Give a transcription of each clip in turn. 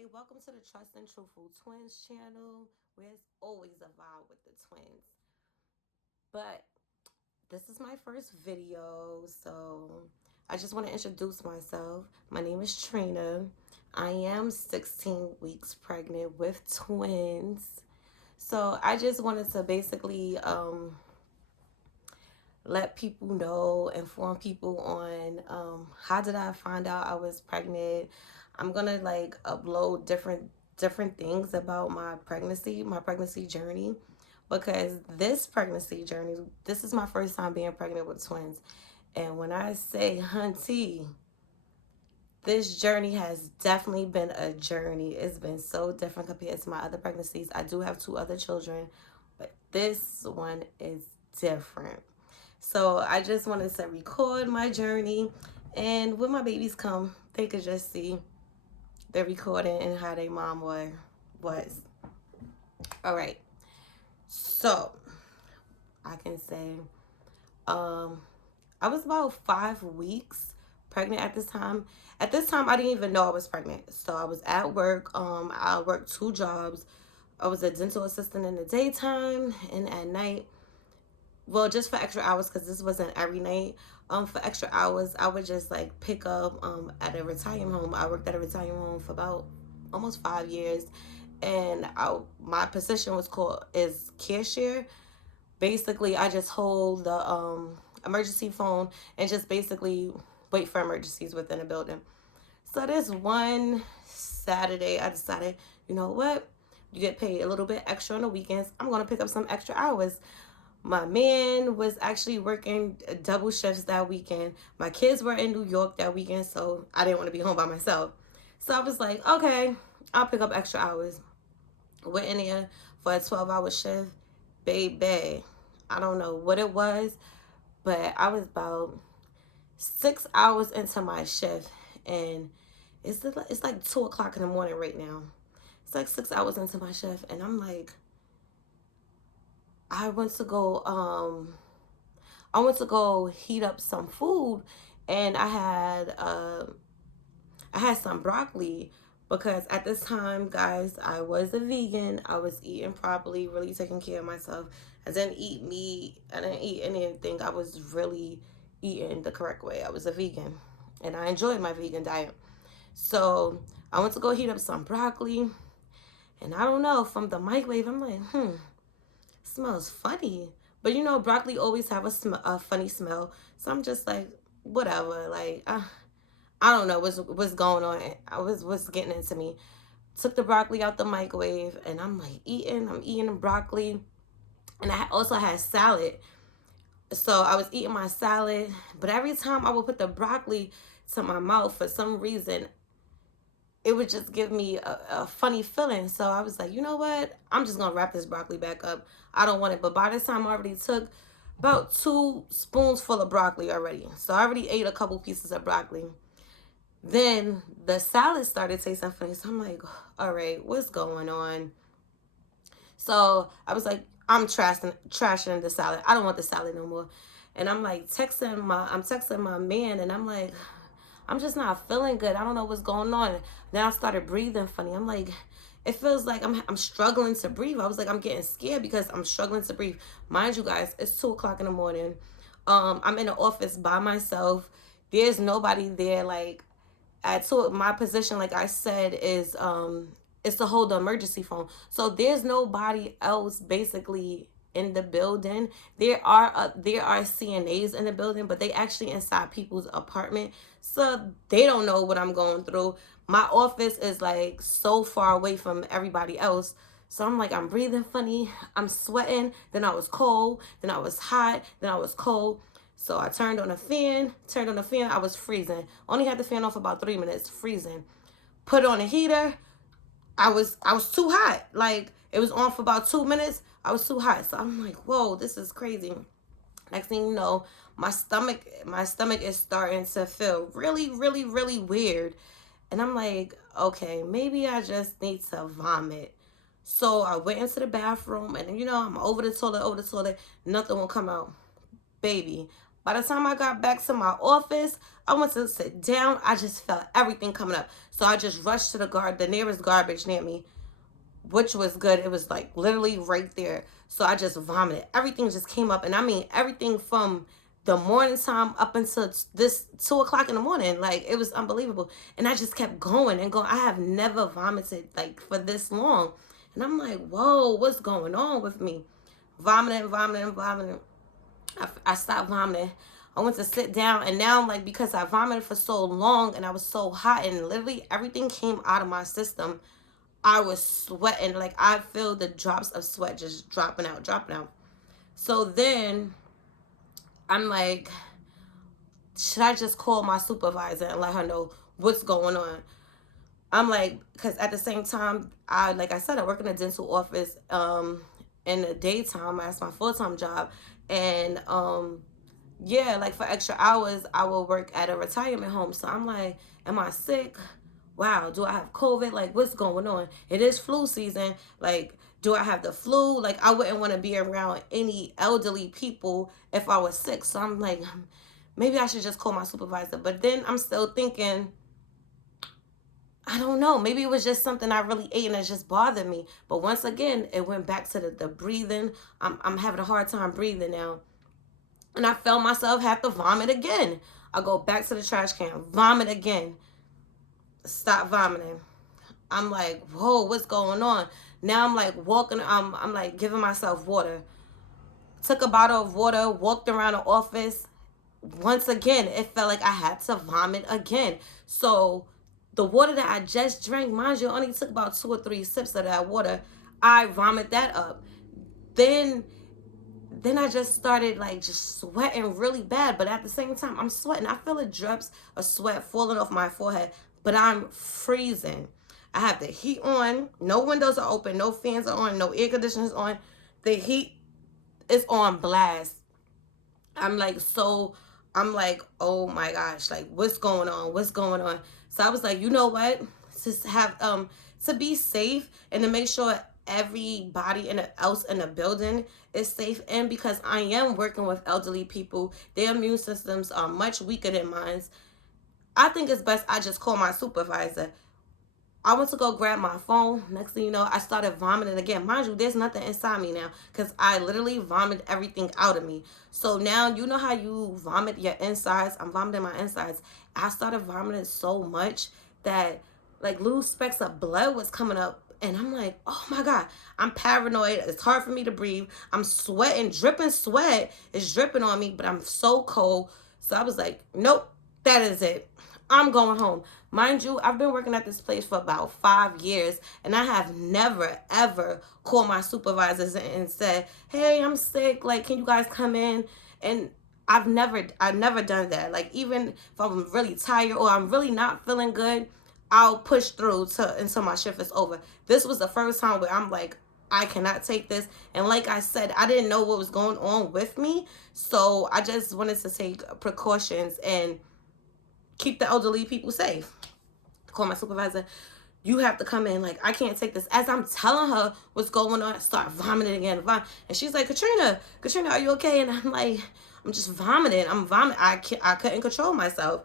Hey, welcome to the Trusting Truthful Twins channel, where it's always a vibe with the twins. But this is my first video, so I just want to introduce myself. My name is Trina. I am 16 weeks pregnant with twins. So I just wanted to basically let people know, inform people on how did I find out I was pregnant. I'm gonna like upload different things about my pregnancy journey, because this pregnancy journey, this is my first time being pregnant with twins. And when I say hunty, this journey has definitely been a journey. It's been so different compared to my other pregnancies. I do have two other children, but this one is different. So I just wanted to record my journey, and when my babies come, they could just see the recording and how their mom was. All right. So I can say, um, I was about 5 weeks pregnant at this time. At this time, I didn't even know I was pregnant. So I was at work. I worked two jobs. I was a dental assistant in the daytime, and at night, well, just for extra hours, because this wasn't every night. For extra hours, I would just like pick up at a retirement home. I worked at a retirement home for about almost 5 years, and my position was called is cashier. Basically, I just hold the emergency phone and just basically wait for emergencies within a building. So this one Saturday, I decided, you know what? You get paid a little bit extra on the weekends. I'm gonna pick up some extra hours. My man was actually working double shifts that weekend. My kids were in New York that weekend, so I didn't want to be home by myself. So I was like, okay, I'll pick up extra hours. Went in there for a 12-hour shift. Baby, I don't know what it was, but I was about 6 hours into my shift, and it's like 2 o'clock in the morning right now. It's like 6 hours into my shift, and I'm like, I went to go heat up some food, and I had some broccoli, because at this time, guys, I was a vegan. I was eating properly, really taking care of myself. I didn't eat meat. I didn't eat anything. I was really eating the correct way. I was a vegan, and I enjoyed my vegan diet. So I went to go heat up some broccoli, and I don't know, from the microwave, I'm like, smells funny. But you know, broccoli always have a funny smell. So I'm just like, whatever. Like, I don't know what's going on. What's getting into me. Took the broccoli out the microwave, and I'm like eating. I'm eating the broccoli, and I also had salad. So I was eating my salad, but every time I would put the broccoli to my mouth, for some reason, it would just give me a funny feeling. So I was like, you know what? I'm just gonna wrap this broccoli back up. I don't want it. But by this time, I already took about 2 spoons full of broccoli already. So I already ate a couple pieces of broccoli. Then the salad started tasting funny. So I'm like, all right, what's going on? So I was like, I'm trashing the salad. I don't want the salad no more. And I'm texting my man, and I'm like, I'm just not feeling good. I don't know what's going on. Then I started breathing funny. I'm like, it feels like I'm struggling to breathe. I was like, I'm getting scared because I'm struggling to breathe. Mind you guys, it's 2 o'clock in the morning. I'm in the office by myself. There's nobody there. Like, my position, like I said, is to hold the emergency phone. So there's nobody else basically in the building. There are CNAs in the building, but they actually inside people's apartment, so they don't know what I'm going through. My office is like so far away from everybody else. So I'm like, I'm breathing funny, I'm sweating, then I was cold, then I was hot, then I was cold. So I turned on the fan, I was freezing. Only had the fan off about 3 minutes, freezing. Put on a heater, I was too hot. Like, it was on for about 2 minutes. I was too hot. So I'm like, whoa, this is crazy. Next thing you know, my stomach is starting to feel really, really, really weird. And I'm like, okay, maybe I just need to vomit. So I went into the bathroom, and I'm over the toilet, nothing will come out. Baby, By the time I got back to my office, I went to sit down. I just felt everything coming up. So I just rushed to the nearest garbage near me, which was good. It was like literally right there. So I just vomited. Everything just came up. And I mean, everything from the morning time up until this 2 o'clock in the morning. Like, it was unbelievable. And I just kept going and going. I have never vomited like for this long. And I'm like, whoa, what's going on with me? Vomiting, vomiting, vomiting. I stopped vomiting. I went to sit down, and now I'm like, because I vomited for so long and I was so hot and literally everything came out of my system, I was sweating. Like, I feel the drops of sweat just dropping out, dropping out. So then I'm like, should I just call my supervisor and let her know what's going on? I'm like, because at the same time, like I said, I work in a dental office in the daytime. That's my full-time job. And yeah, like for extra hours, I will work at a retirement home. So I'm like, am I sick? Wow, do I have COVID? Like, what's going on? It is flu season. Like, do I have the flu? Like, I wouldn't want to be around any elderly people if I was sick. So I'm like, maybe I should just call my supervisor. But then I'm still thinking, I don't know. Maybe it was just something I really ate and it just bothered me. But once again, it went back to the breathing. I'm having a hard time breathing now. And I felt myself have to vomit again. I go back to the trash can, vomit again. Stop vomiting. I'm like, whoa, what's going on? Now I'm like walking, I'm like giving myself water. Took a bottle of water, walked around the office. Once again, it felt like I had to vomit again. So the water that I just drank, mind you, only took about 2 or 3 sips of that water. I vomit that up. Then I just started like just sweating really bad. But at the same time, I'm sweating. I feel the drops of sweat falling off my forehead, but I'm freezing. I have the heat on. No windows are open. No fans are on. No air conditioners on. The heat is on blast. I'm like, oh my gosh, like what's going on? What's going on? So I was like, you know what? Just have to be safe and to make sure everybody else in the building is safe. And because I am working with elderly people, their immune systems are much weaker than mine. I think it's best I just call my supervisor. I went to go grab my phone. Next thing you know, I started vomiting again. Mind you, there's nothing inside me now because I literally vomited everything out of me. So now, you know how you vomit your insides? I'm vomiting my insides. I started vomiting so much that like little specks of blood was coming up. And I'm like, oh my God, I'm paranoid. It's hard for me to breathe. I'm sweating, dripping sweat is dripping on me, but I'm so cold. So I was like, nope, that is it. I'm going home. Mind you, I've been working at this place for about 5 years, and I have never, ever called my supervisors and said, hey, I'm sick. Like, can you guys come in? And I've never done that. Like, even if I'm really tired or I'm really not feeling good, I'll push through until my shift is over. This was the first time where I'm like, I cannot take this. And like I said, I didn't know what was going on with me. So I just wanted to take precautions and keep the elderly people safe. Call my supervisor. You have to come in. Like, I can't take this. As I'm telling her what's going on, I start vomiting again. And she's like, Katrina, are you okay? And I'm like, I'm just vomiting. I'm vomiting. I couldn't control myself.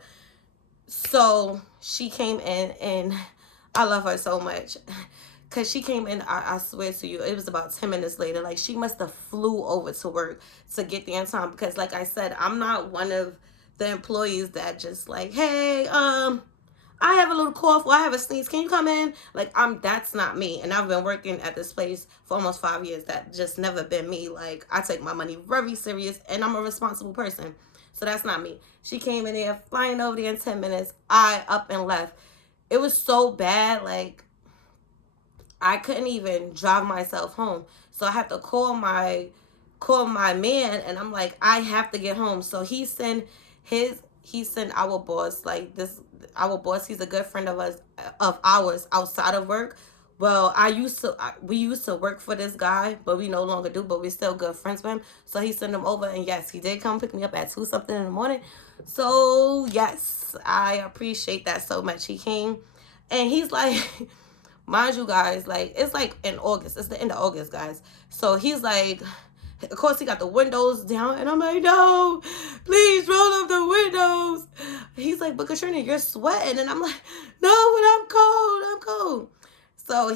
So she came in, and I love her so much. Because she came in, I swear to you, it was about 10 minutes later. Like, she must have flew over to work to get there in time. Because like I said, I'm not one of the employees that just like, hey, I have a little cough or I have a sneeze. Can you come in? Like, that's not me. And I've been working at this place for almost 5 years. That just never been me. Like, I take my money very serious and I'm a responsible person. So that's not me. She came in there, flying over there in 10 minutes. I up and left. It was so bad. Like, I couldn't even drive myself home. So I had to call my man, and I'm like, I have to get home. So he sent our boss, like this, our boss, he's a good friend of ours outside of work. Well, we used to work for this guy, but we no longer do, but we're still good friends with him. So he sent him over, and yes, he did come pick me up at 2 something in the morning. So yes, I appreciate that so much. He came, and he's like, mind you guys, like, it's like in August, it's the end of August, guys. So he's like, Of course, he got the windows down, and I'm like, no, please roll up the windows. He's like, but Katrina, you're sweating, and I'm like, no, but I'm cold, I'm cold. So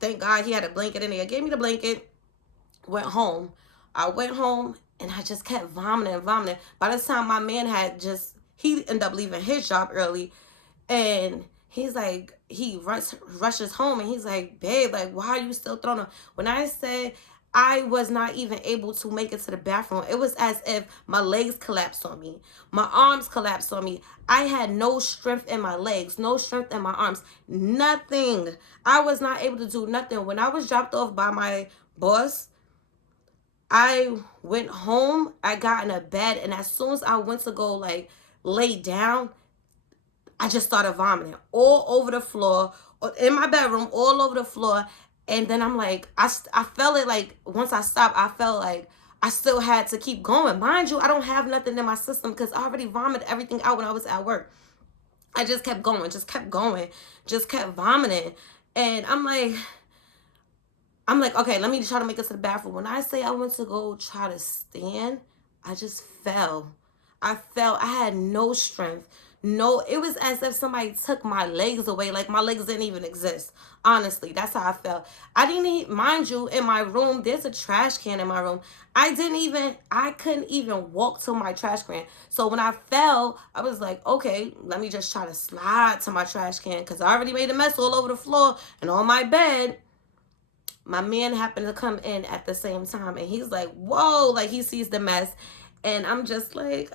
thank God he had a blanket in there. Gave me the blanket, went home. I went home and I just kept vomiting and vomiting. By the time my man he ended up leaving his job early, and he's like, he rushes home, and he's like, babe, like, why are you still throwing up? When I said I was not even able to make it to the bathroom, it was as if my legs collapsed on me. My arms collapsed on me. I had no strength in my legs, no strength in my arms, nothing. I was not able to do nothing. When I was dropped off by my boss, I went home, I got in a bed, and as soon as I went to go like lay down, I just started vomiting all over the floor, in my bedroom, all over the floor. And then I'm like, I felt it like once I stopped, I felt like I still had to keep going. Mind you, I don't have nothing in my system because I already vomited everything out when I was at work. I just kept going, just kept going, just kept vomiting. And I'm like, okay, let me try to make it to the bathroom. When I say I went to go try to stand, I just fell. I fell. I had no strength. No, it was as if somebody took my legs away. Like my legs didn't even exist. Honestly, that's how I felt. I didn't even, mind you, in my room, there's a trash can in my room. I couldn't even walk to my trash can. So when I fell, I was like, okay, let me just try to slide to my trash can because I already made a mess all over the floor and on my bed. My man happened to come in at the same time, and he's like, whoa, like he sees the mess. And I'm just like,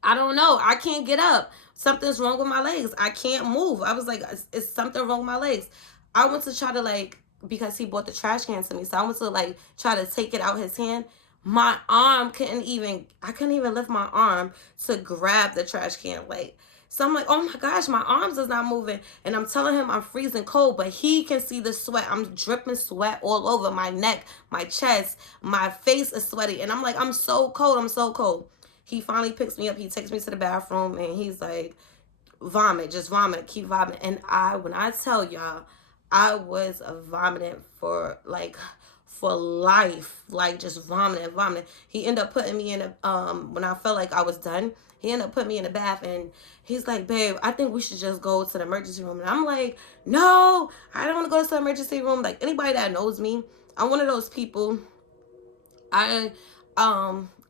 I don't know. I can't get up. Something's wrong with my legs. I can't move. I was like, is something wrong with my legs? I went to try to because he bought the trash can to me. So I went to try to take it out his hand. My arm I couldn't even lift my arm to grab the trash can. So I'm like, oh my gosh, my arms is not moving. And I'm telling him I'm freezing cold, but he can see the sweat. I'm dripping sweat all over my neck, my chest, my face is sweaty. And I'm like, I'm so cold. I'm so cold. He finally picks me up. He takes me to the bathroom, and he's like, vomit, just vomit, keep vomiting. And when I tell y'all, I was vomiting for life, like just vomiting. He ended up putting me in when I felt like I was done, he ended up putting me in the bath, and he's like, babe, I think we should just go to the emergency room. And I'm like, no, I don't want to go to the emergency room. Like, anybody that knows me, I'm one of those people. I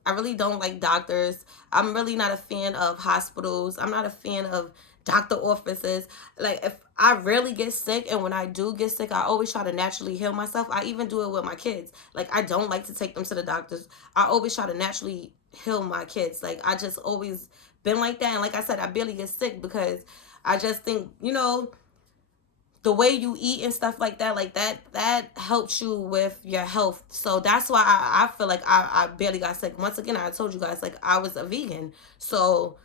I really don't like doctors. I'm really not a fan of hospitals. I'm not a fan of doctor offices. Like, if I rarely get sick, and when I do get sick, I always try to naturally heal myself. I even do it with my kids. Like, I don't like to take them to the doctors. I always try to naturally heal my kids. Like, I just always been like that. And like I said, I barely get sick because I just think, the way you eat and stuff like that helps you with your health. So that's why I feel like I barely got sick. Once again, I told you guys, like, I was a vegan, so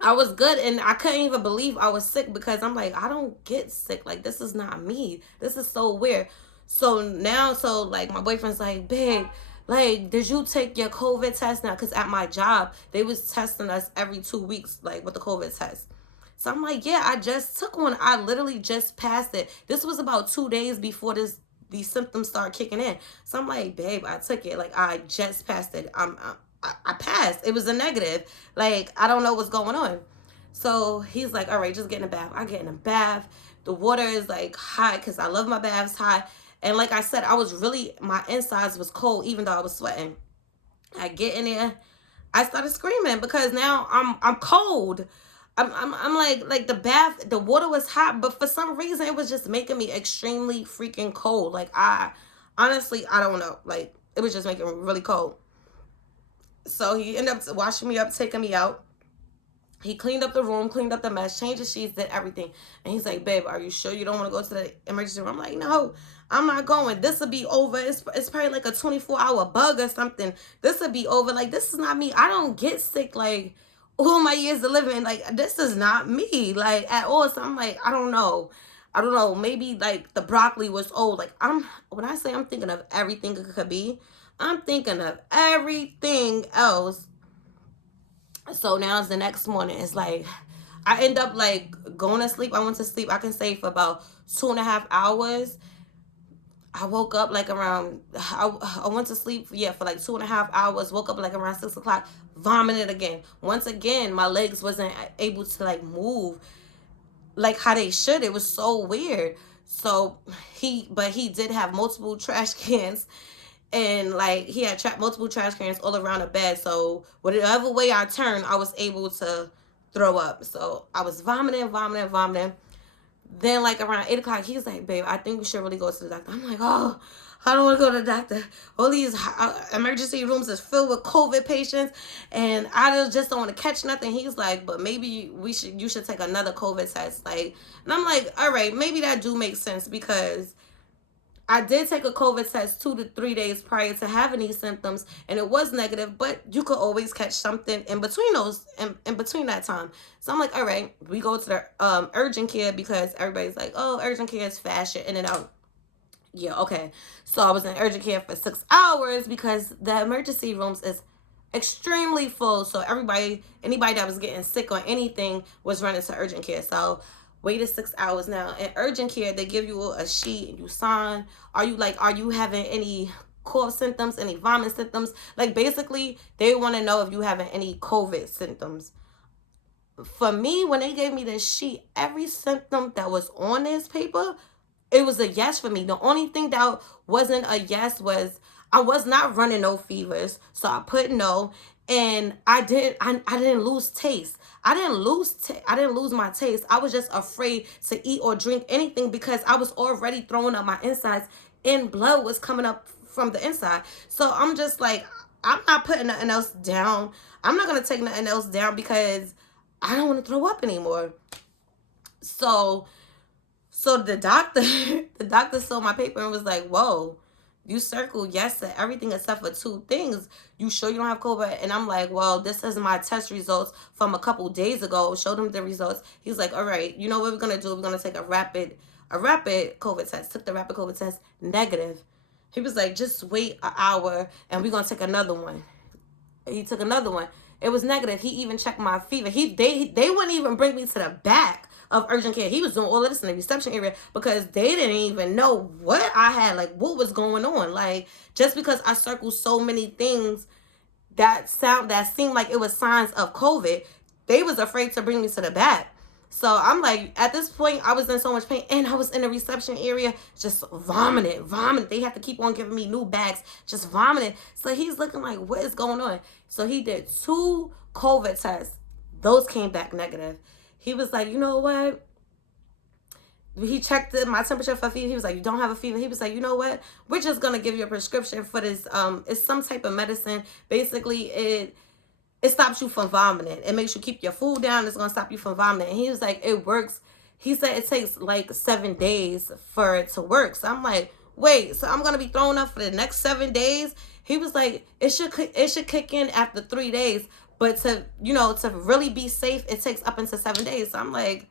I was good, and I couldn't even believe I was sick because I'm like, I don't get sick. Like, this is not me. This is so weird. So now, like, my boyfriend's like, babe, like, did you take your COVID test now? Because at my job, they was testing us every 2 weeks, like, with the COVID test. So I'm like, yeah, I just took one. I literally just passed it. This was about 2 days before these symptoms start kicking in. So I'm like, babe, I took it. Like, I just passed it. I passed. It was a negative. Like, I don't know what's going on. So he's like, all right, just get in the bath. I get in the bath. The water is like hot because I love my baths hot. And like I said, my insides was cold even though I was sweating. I get in there. I started screaming because now I'm cold. I'm like the water was hot, but for some reason it was just making me extremely freaking cold. Like, I honestly, I don't know. Like, it was just making me really cold. So he ended up washing me up, taking me out. He cleaned up the room, cleaned up the mess, changed the sheets, did everything. And he's like, babe, are you sure you don't want to go to the emergency room? I'm like, no, I'm not going. This will be over. It's probably like a 24-hour bug or something. This will be over. Like, this is not me. I don't get sick, like, all my years of living. Like, this is not me, like, at all. So I'm like, I don't know. Maybe, like, the broccoli was old. Like, when I say I'm thinking of everything it could be, I'm thinking of everything else. So now it's the next morning. It's like, I end up like going to sleep. I went to sleep, I can say, for about 2.5 hours. I woke up like around, I went to sleep, yeah, for like 2.5 hours, woke up like around 6 o'clock, vomited again. Once again, my legs wasn't able to like move like how they should. It was so weird. So but he did have multiple trash cans, and like he had multiple trash cans all around the bed. So whatever way I turned, I was able to throw up. So I was vomiting, vomiting, vomiting. Then like around 8 o'clock, he's like, "Babe, I think we should really go to the doctor." I'm like, "Oh, I don't want to go to the doctor. All these emergency rooms is filled with COVID patients, and I just don't want to catch nothing." He's like, "But maybe you should take another COVID test." Like, and I'm like, "All right, maybe that do make sense because I did take a COVID test 2 to 3 days prior to having these symptoms, and it was negative, but you could always catch something in between in between that time." So I'm like, all right, we go to the urgent care because everybody's like, oh, urgent care is fast, you're in and out. Yeah, okay. So I was in urgent care for 6 hours because the emergency rooms is extremely full. So anybody that was getting sick or anything was running to urgent care. So waited 6 hours. Now in urgent care, they give you a sheet and you sign. Are you having any cough symptoms, any vomit symptoms? Like basically, they want to know if you having any COVID symptoms. For me, when they gave me this sheet, every symptom that was on this paper, it was a yes for me. The only thing that wasn't a yes was I was not running no fevers, so I put no. And I didn't lose taste. I didn't lose my taste. I was just afraid to eat or drink anything because I was already throwing up my insides and blood was coming up from the inside. So I'm just like, I'm not putting nothing else down. I'm not gonna take nothing else down because I don't want to throw up anymore. So the doctor, the doctor saw my paper and was like, "Whoa, you circled yes to everything except for two things. You sure you don't have COVID?" And I'm like, "Well, this is my test results from a couple days ago." Showed him the results. He's like, "All right, you know what we're gonna do? We're gonna take a rapid COVID test." Took the rapid COVID test, negative. He was like, "Just wait an hour and we're gonna take another one." He took another one. It was negative. He even checked my fever. They wouldn't even bring me to the back of urgent care. He was doing all of this in the reception area because they didn't even know what I had, like what was going on. Like just because I circled so many things that seemed like it was signs of COVID, they was afraid to bring me to the back. So I'm like, at this point, I was in so much pain, and I was in the reception area, just vomiting. They had to keep on giving me new bags, just vomiting. So he's looking like, what is going on? So he did 2 COVID tests. Those came back negative. He was like, you know what? He checked my temperature for fever. He was like, you don't have a fever. He was like, you know what? We're just gonna give you a prescription for this. It's some type of medicine. Basically, it stops you from vomiting. It makes you keep your food down. It's gonna stop you from vomiting. And he was like, it works. He said it takes like 7 days for it to work. So I'm like, wait, so I'm gonna be throwing up for the next 7 days? He was like, it should kick in after 3 days, but to really be safe, it takes up into 7 days. So I'm like,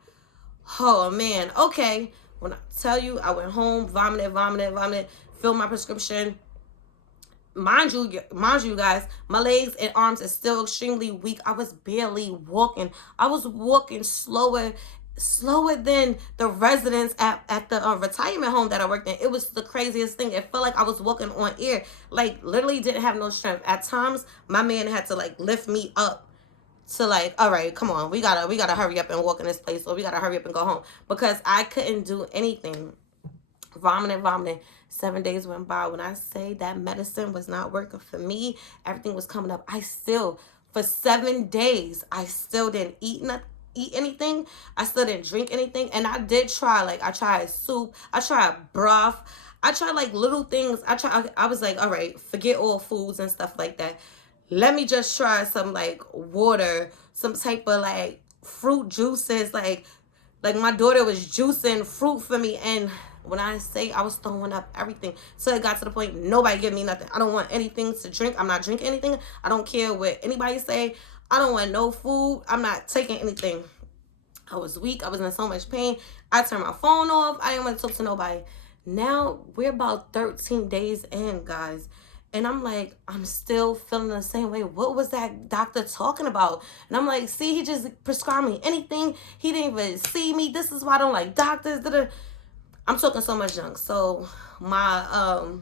oh man, okay. When I tell you, I went home, vomited, filled my prescription. Mind you guys, my legs and arms are still extremely weak. I was barely walking. I was walking slower than the residents at the retirement home that I worked in. It was the craziest thing. It felt like I was walking on air. Like literally didn't have no strength. At times, my man had to like lift me up to like, all right, come on, we gotta hurry up and walk in this place, or we gotta hurry up and go home because I couldn't do anything. Vomiting. 7 days went by. When I say that medicine was not working for me, everything was coming up. For 7 days, I still didn't eat anything. I still didn't drink anything. And I did try, like, I tried soup. I tried broth. I tried, like, little things. I was like, all right, forget all foods and stuff like that. Let me just try some, like, water, some type of, like, fruit juices. Like my daughter was juicing fruit for me, and when I say I was throwing up everything, so it got to the point, nobody give me nothing. I don't want anything to drink. I'm not drinking anything. I don't care what anybody say. I don't want no food. I'm not taking anything. I was weak. I was in so much pain. I turned my phone off. I didn't want to talk to nobody. Now we're about 13 days in, guys. And I'm like, I'm still feeling the same way. What was that doctor talking about? And I'm like, see, he just prescribed me anything. He didn't even see me. This is why I don't like doctors. I'm talking so much junk. So my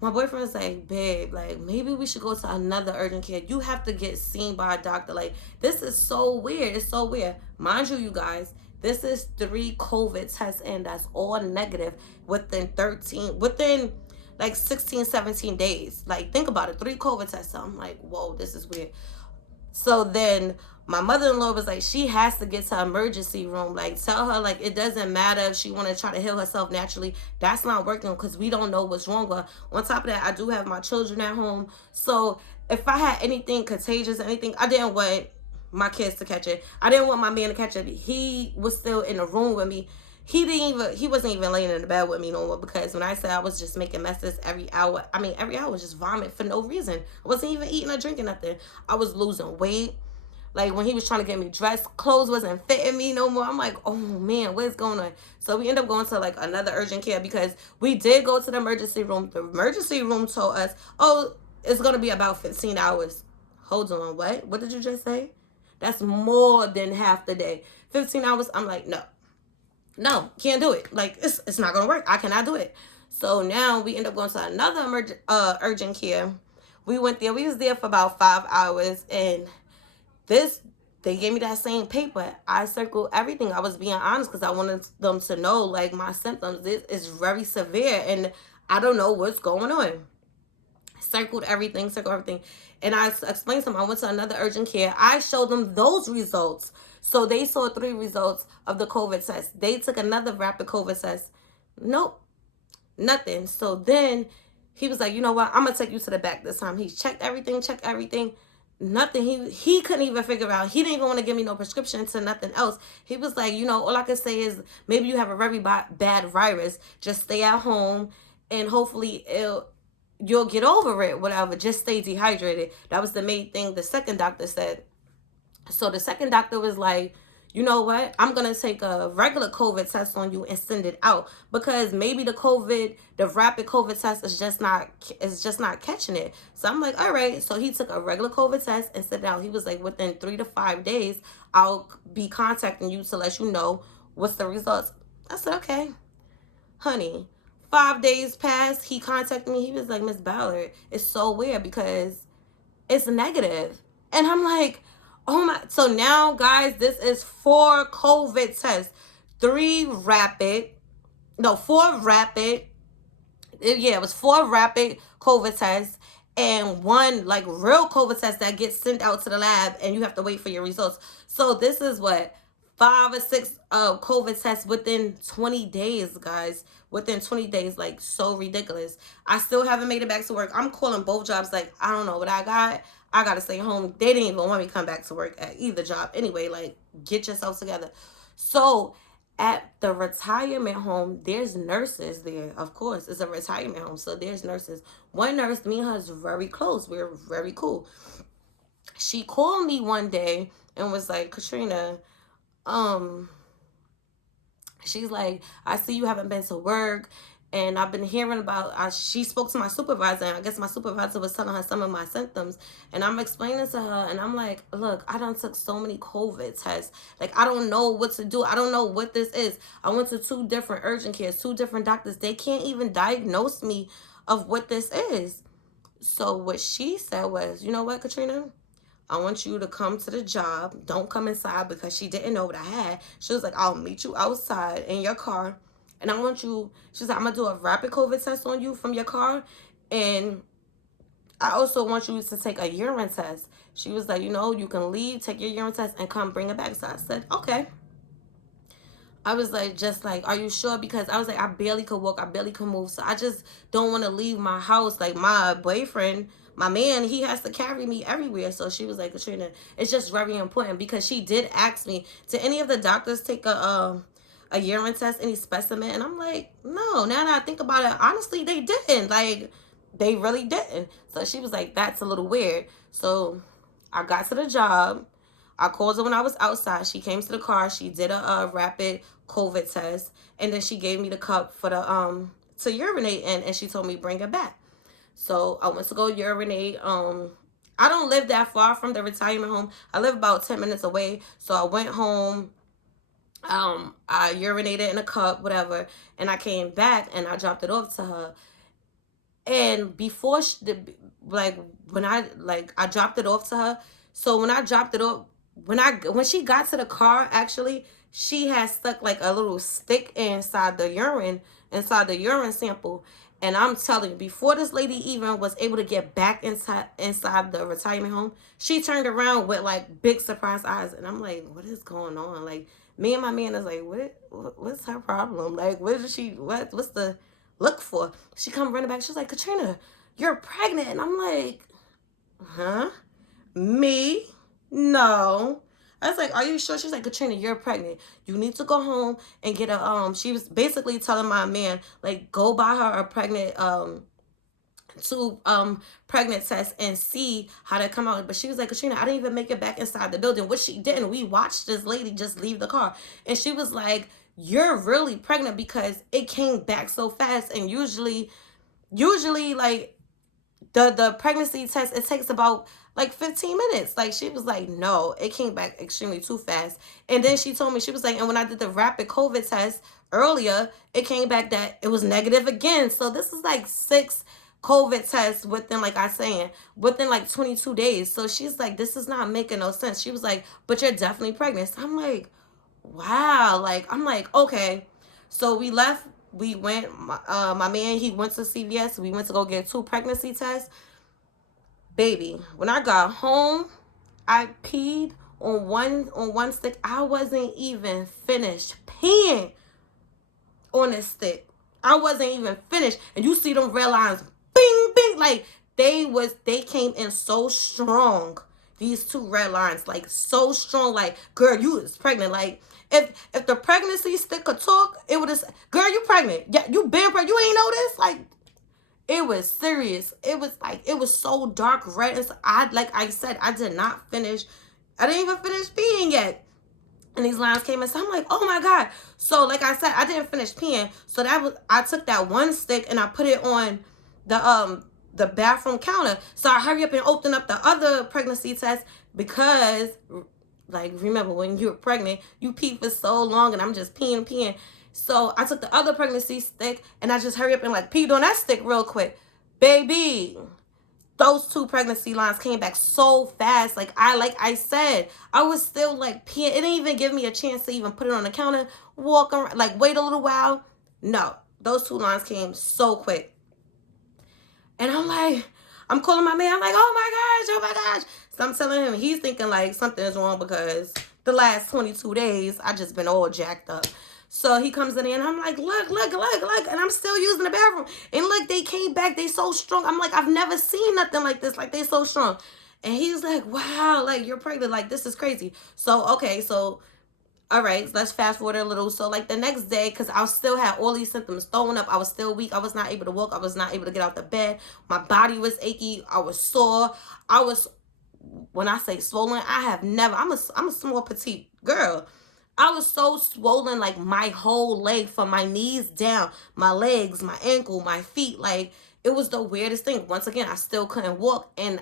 boyfriend's like, babe, like maybe we should go to another urgent care. You have to get seen by a doctor. Like, this is so weird. It's so weird. Mind you, you guys, this is 3 COVID tests and that's all negative within like 16, 17 days. Like, think about it. 3 COVID tests. So I'm like, whoa, this is weird. So then my mother-in-law was like, she has to get to emergency room. Like, tell her, like, it doesn't matter if she want to try to heal herself naturally. That's not working because we don't know what's wrong with her. On top of that, I do have my children at home. So if I had anything contagious, anything, I didn't want my kids to catch it. I didn't want my man to catch it. He was still in the room with me. He wasn't even laying in the bed with me no more, because when I said I was just making messes every hour, I mean every hour was just vomit for no reason. I wasn't even eating or drinking nothing. I was losing weight. Like, when he was trying to get me dressed, clothes wasn't fitting me no more. I'm like, oh man, what's going on? So we end up going to like another urgent care because we did go to the emergency room. The emergency room told us, oh, it's gonna be about 15 hours. Hold on, what? What did you just say? That's more than half the day. 15 hours. I'm like, no, can't do it. Like, it's not gonna work. I cannot do it. So now we end up going to another urgent care. We went there. We was there for about 5 hours, and this they gave me that same paper. I circled everything. I was being honest because I wanted them to know, like, my symptoms. This is very severe, and I don't know what's going on. Circled everything. And I explained to them I went to another urgent care. I showed them those results. So they saw 3 results of the COVID test. They took another rapid COVID test. Nope, nothing. So then he was like, you know what? I'm gonna take you to the back this time. He checked everything. Nothing. He couldn't even figure out. He didn't even want to give me no prescription to nothing else. He was like, all I could say is maybe you have a very bad virus. Just stay at home, and hopefully you'll get over it. Whatever. Just stay dehydrated. That was the main thing the second doctor said. So the second doctor was like, you know what? I'm gonna take a regular COVID test on you and send it out, because maybe the rapid COVID test is just not catching it. So I'm like, all right. So he took a regular COVID test and sent it out. He was like, within 3 to 5 days, I'll be contacting you to let you know what's the results. I said, okay, honey. 5 days passed. He contacted me. He was like, Miss Ballard, it's so weird because it's negative. And I'm like, oh my. So now, guys, this is 4 COVID tests. 3 rapid. No, 4 rapid. Yeah, it was 4 rapid COVID tests and one like real COVID test that gets sent out to the lab and you have to wait for your results. So this is what, 5 or 6 COVID tests within 20 days, guys. Within 20 days, like, so ridiculous. I still haven't made it back to work. I'm calling both jobs, like, I don't know what I got. I got to stay home. They didn't even want me to come back to work at either job. Anyway, like, get yourself together. So at the retirement home, there's nurses there. Of course, it's a retirement home, so there's nurses. One nurse, me and her is very close. We're very cool. She called me one day and was like, Katrina, um, she's like, I see you haven't been to work, and I've been hearing about. She spoke to my supervisor, and I guess my supervisor was telling her some of my symptoms, and I'm explaining to her, and I'm like, look, I done took so many COVID tests, like, I don't know what to do. I don't know what this is. I went to 2 different urgent cares, 2 different doctors. They can't even diagnose me of what this is. So what she said was, you know what, Katrina? I want you to come to the job. Don't come inside, because she didn't know what I had. She was like, I'll meet you outside in your car. And I want you, she's like, I'm going to do a rapid COVID test on you from your car. And I also want you to take a urine test. She was like, you can leave, take your urine test, and come bring it back. So I said, okay. I was like, just like, are you sure? Because I was like, I barely could walk. I barely could move. So I just don't want to leave my house. Like, my boyfriend, my man, he has to carry me everywhere. So she was like, Katrina, it's just very important, because she did ask me, did any of the doctors take a urine test, any specimen? And I'm like, no. Now that I think about it, honestly, they didn't. Like, they really didn't. So she was like, that's a little weird. So I got to the job. I called her when I was outside. She came to the car. She did a rapid COVID test, and then she gave me the cup for the to urinate in, and she told me bring it back. So I went to go urinate. I don't live that far from the retirement home. I live about 10 minutes away. So I went home, I urinated in a cup, whatever, and I came back and I dropped it off to her. And before like I dropped it off to her. So when I dropped it off, when she got to the car, actually, she had stuck like a little stick inside the urine sample. And I'm telling you, before this lady even was able to get back inside the retirement home, she turned around with like big surprised eyes, and I'm like, what is going on? Like, me and my man is like, what's her problem? Like, what's the look for? She come running back. She's like, Katrina, you're pregnant. And I'm like, huh? Me? No. I was like, are you sure? She's like, Katrina, you're pregnant. You need to go home and get a she was basically telling my man, like, go buy her a pregnant test and see how they come out. But she was like, Katrina, I didn't even make it back inside the building, which she didn't. We watched this lady just leave the car, and she was like, you're really pregnant because it came back so fast. And usually like the pregnancy test, it takes about like 15 minutes. Like, she was like, no, it came back extremely too fast. And then she told me, she was like, and when I did the rapid COVID test earlier, it came back that it was negative again. So this is like 6 COVID tests within, like I saying, within like 22 days. So she's like, this is not making no sense. She was like, but you're definitely pregnant. So I'm like, wow. Like, I'm like, okay. So we left. We went, my man, he went to CVS. We went to go get 2 pregnancy tests. Baby, when I got home, I peed on one stick. I wasn't even finished peeing on this stick. I wasn't even finished. And you see them red lines, bing, bing. Like, they came in so strong. These 2 red lines, like, so strong. Like, girl, you is pregnant. Like, if the pregnancy stick could talk, it would have, girl, you pregnant. Yeah, you been pregnant. You ain't know this? Like, it was serious. It was like, it was so dark red. And so like I said, I did not finish. I didn't even finish peeing yet. And these lines came in. So I'm like, oh my God. So like I said, I didn't finish peeing. So I took that one stick and I put it on the bathroom counter. So I hurry up and open up the other pregnancy test because, like, remember when you were pregnant, you pee for so long and I'm just peeing. So I took the other pregnancy stick and I just hurry up and like peed on that stick real quick. Baby, those 2 pregnancy lines came back so fast. Like I said, I was still like peeing. It didn't even give me a chance to even put it on the counter, walk around, like wait a little while. No, those 2 lines came so quick. And I'm like, I'm calling my man. I'm like, oh my gosh. So I'm telling him, he's thinking like something is wrong because the last 22 days, I just been all jacked up. So he comes in and I'm like, look. And I'm still using the bathroom. And look, they came back. They so strong. I'm like, I've never seen nothing like this. Like, they so strong. And he's like, wow, like, you're pregnant. Like, this is crazy. So, okay, so all right, let's fast forward a little. So like the next day, because I still had all these symptoms throwing up, I was still weak. I was not able to walk. I was not able to get out the bed. My body was achy. I was sore. I was, when I say swollen, I have never, I'm a small petite girl. I was so swollen, like my whole leg from my knees down, my legs, my ankle, my feet. Like, it was the weirdest thing. Once again, I still couldn't walk. And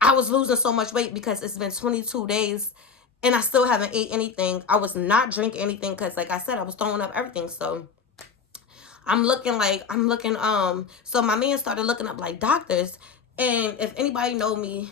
I was losing so much weight because it's been 22 days and I still haven't ate anything. I was not drinking anything because, like I said, I was throwing up everything. So so my man started looking up like doctors. And if anybody know me,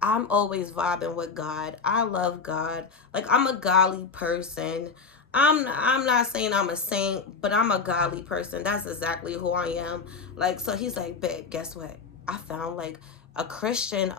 I'm always vibing with God. I love God. Like, I'm a godly person. I'm not saying I'm a saint, but I'm a godly person. That's exactly who I am. Like, so he's like, babe, guess what? I found like a Christian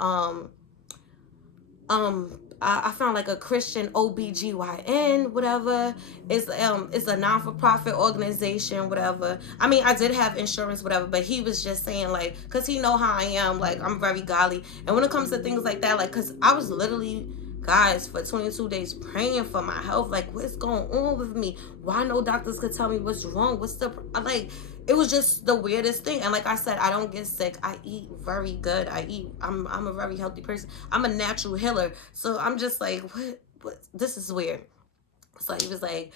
I found like a Christian OBGYN, whatever. It's a non-for-profit organization, whatever. I mean, I did have insurance, whatever, but he was just saying, like, because he know how I am, like, I'm very godly. And when it comes to things like that, like, because I was literally, guys, for 22 days praying for my health. Like, what's going on with me? Why no doctors could tell me what's wrong? What's the, like, it was just the weirdest thing. And like I said, I don't get sick. I eat very good. I'm a very healthy person. I'm a natural healer. So I'm just like, what this is weird. So he was like,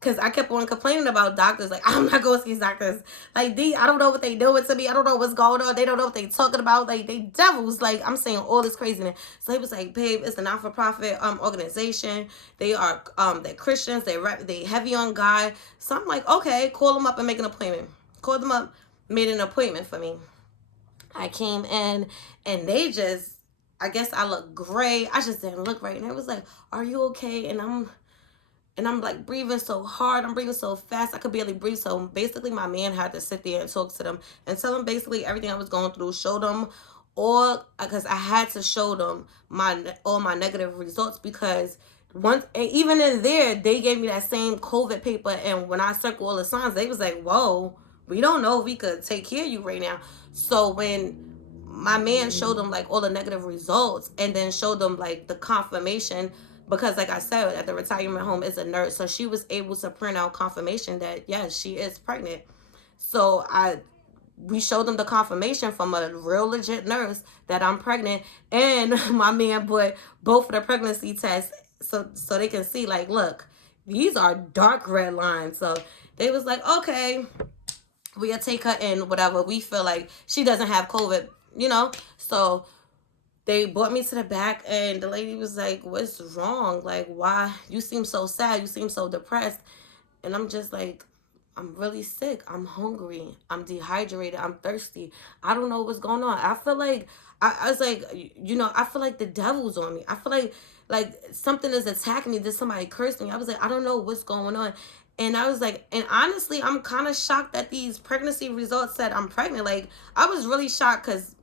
Because I kept on complaining about doctors. Like, I'm not going to see these doctors. Like, I don't know what they doing to me. I don't know what's going on. They don't know what they talking about. Like, they devils. Like, I'm saying all this craziness. So he was like, babe, it's a not-for-profit organization. They are they're Christians. They heavy on God. So I'm like, okay, call them up and make an appointment. Called them up, made an appointment for me. I came in and they just, I guess I look great. I just didn't look right. And it was like, are you okay? And I'm like breathing so hard. I'm breathing so fast. I could barely breathe. So basically my man had to sit there and talk to them and tell them basically everything I was going through, show them all, because I had to show them all my negative results, because once, and even in there, they gave me that same COVID paper. And when I circled all the signs, they was like, whoa, we don't know if we could take care of you right now. So when my man showed them like all the negative results and then showed them like the confirmation, because like I said, at the retirement home is a nurse, so she was able to print out confirmation that yes, she is pregnant. So we showed them the confirmation from a real legit nurse that I'm pregnant, and my man put both of the pregnancy tests so they can see, like, look, these are dark red lines. So they was like, okay, we'll take her in, whatever. We feel like she doesn't have COVID, you know? So they brought me to the back, and the lady was like, what's wrong? Like, why? You seem so sad. You seem so depressed. And I'm just like, I'm really sick. I'm hungry. I'm dehydrated. I'm thirsty. I don't know what's going on. I feel like, I was like, I feel like the devil's on me. I feel like something is attacking me. Did somebody curse me? I was like, I don't know what's going on. And I was like, and honestly, I'm kind of shocked that these pregnancy results said I'm pregnant. Like, I was really shocked because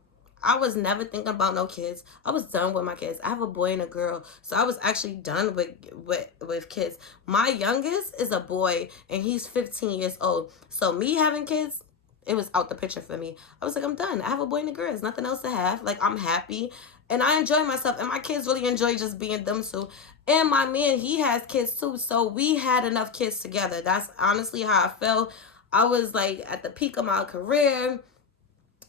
I was never thinking about no kids. I was done with my kids. I have a boy and a girl, so I was actually done with kids. My youngest is a boy, and he's 15 years old. So me having kids, it was out the picture for me. I was like, I'm done. I have a boy and a girl. There's nothing else to have. Like, I'm happy, and I enjoy myself, and my kids really enjoy just being them too. And my man, he has kids too, so we had enough kids together. That's honestly how I felt. I was like at the peak of my career.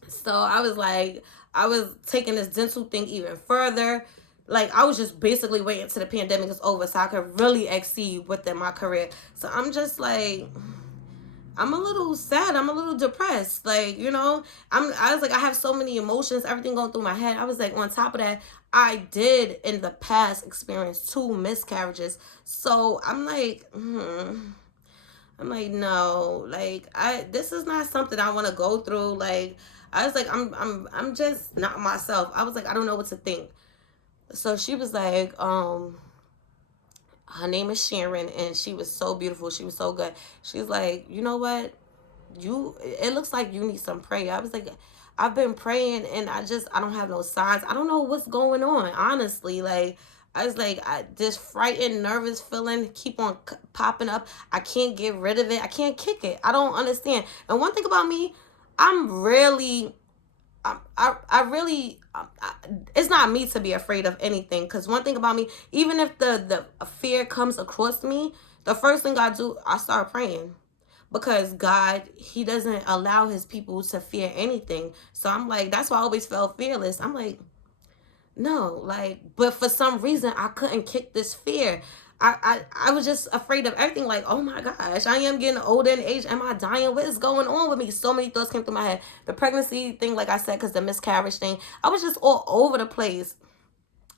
So I was like, I was taking this dental thing even further. Like, I was just basically waiting till the pandemic is over so I could really exceed within my career. So I'm just like, I'm a little sad. I'm a little depressed. Like, I was like, I have so many emotions, everything going through my head. I was like, on top of that, I did in the past experience 2 miscarriages. So I'm like, I'm like, no, like, this is not something I want to go through. Like, I was like, I'm just not myself. I was like, I don't know what to think. So she was like, her name is Sharon, and she was so beautiful. She was so good. She's like, you know what? It looks like you need some prayer. I was like, I've been praying, and I don't have no signs. I don't know what's going on, honestly. Like, I was like, this frightened, nervous feeling keep on popping up. I can't get rid of it. I can't kick it. I don't understand. And one thing about me, I'm really, I really, it's not me to be afraid of anything. Because one thing about me, even if the fear comes across me, the first thing I do, I start praying. Because God, he doesn't allow his people to fear anything. So I'm like, that's why I always felt fearless. I'm like, no, like, but for some reason I couldn't kick this fear. I was just afraid of everything. Like, oh my gosh, I am getting older in age. Am I dying? What is going on with me? So many thoughts came through my head. The pregnancy thing, like I said, because the miscarriage thing, I was just all over the place.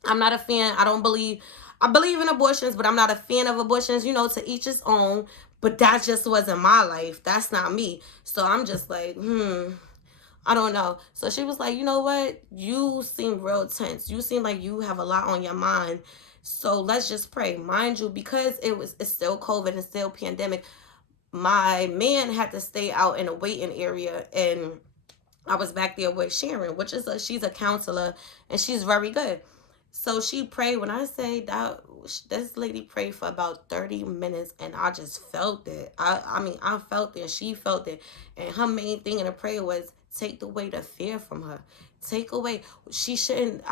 I'm not a fan. I believe in abortions, but I'm not a fan of abortions. To each his own. But that just wasn't my life. That's not me. So I'm just like, I don't know. So she was like, you know what? You seem real tense. You seem like you have a lot on your mind. So let's just pray. Mind you, because it's still COVID and still pandemic, my man had to stay out in a waiting area, and I was back there with Sharon, which is she's a counselor, and she's very good. So she prayed. When I say that, this lady prayed for about 30 minutes, and I just felt it. I mean, I felt it. She felt it. And her main thing in the prayer was take away the fear from her. Take away, she shouldn't,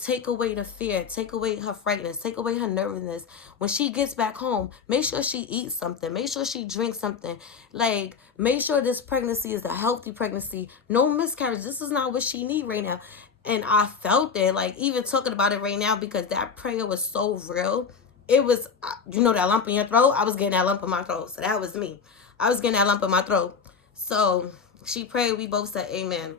take away the fear. Take away her frightness. Take away her nervousness. When she gets back home, make sure she eats something. Make sure she drinks something. Like, make sure this pregnancy is a healthy pregnancy. No miscarriage. This is not what she need right now. And I felt it, like, even talking about it right now, because that prayer was so real. it was, you know, that lump in your throat. I was getting that lump in my throat. So that was me. I was getting that lump in my throat. So she prayed. We both said amen.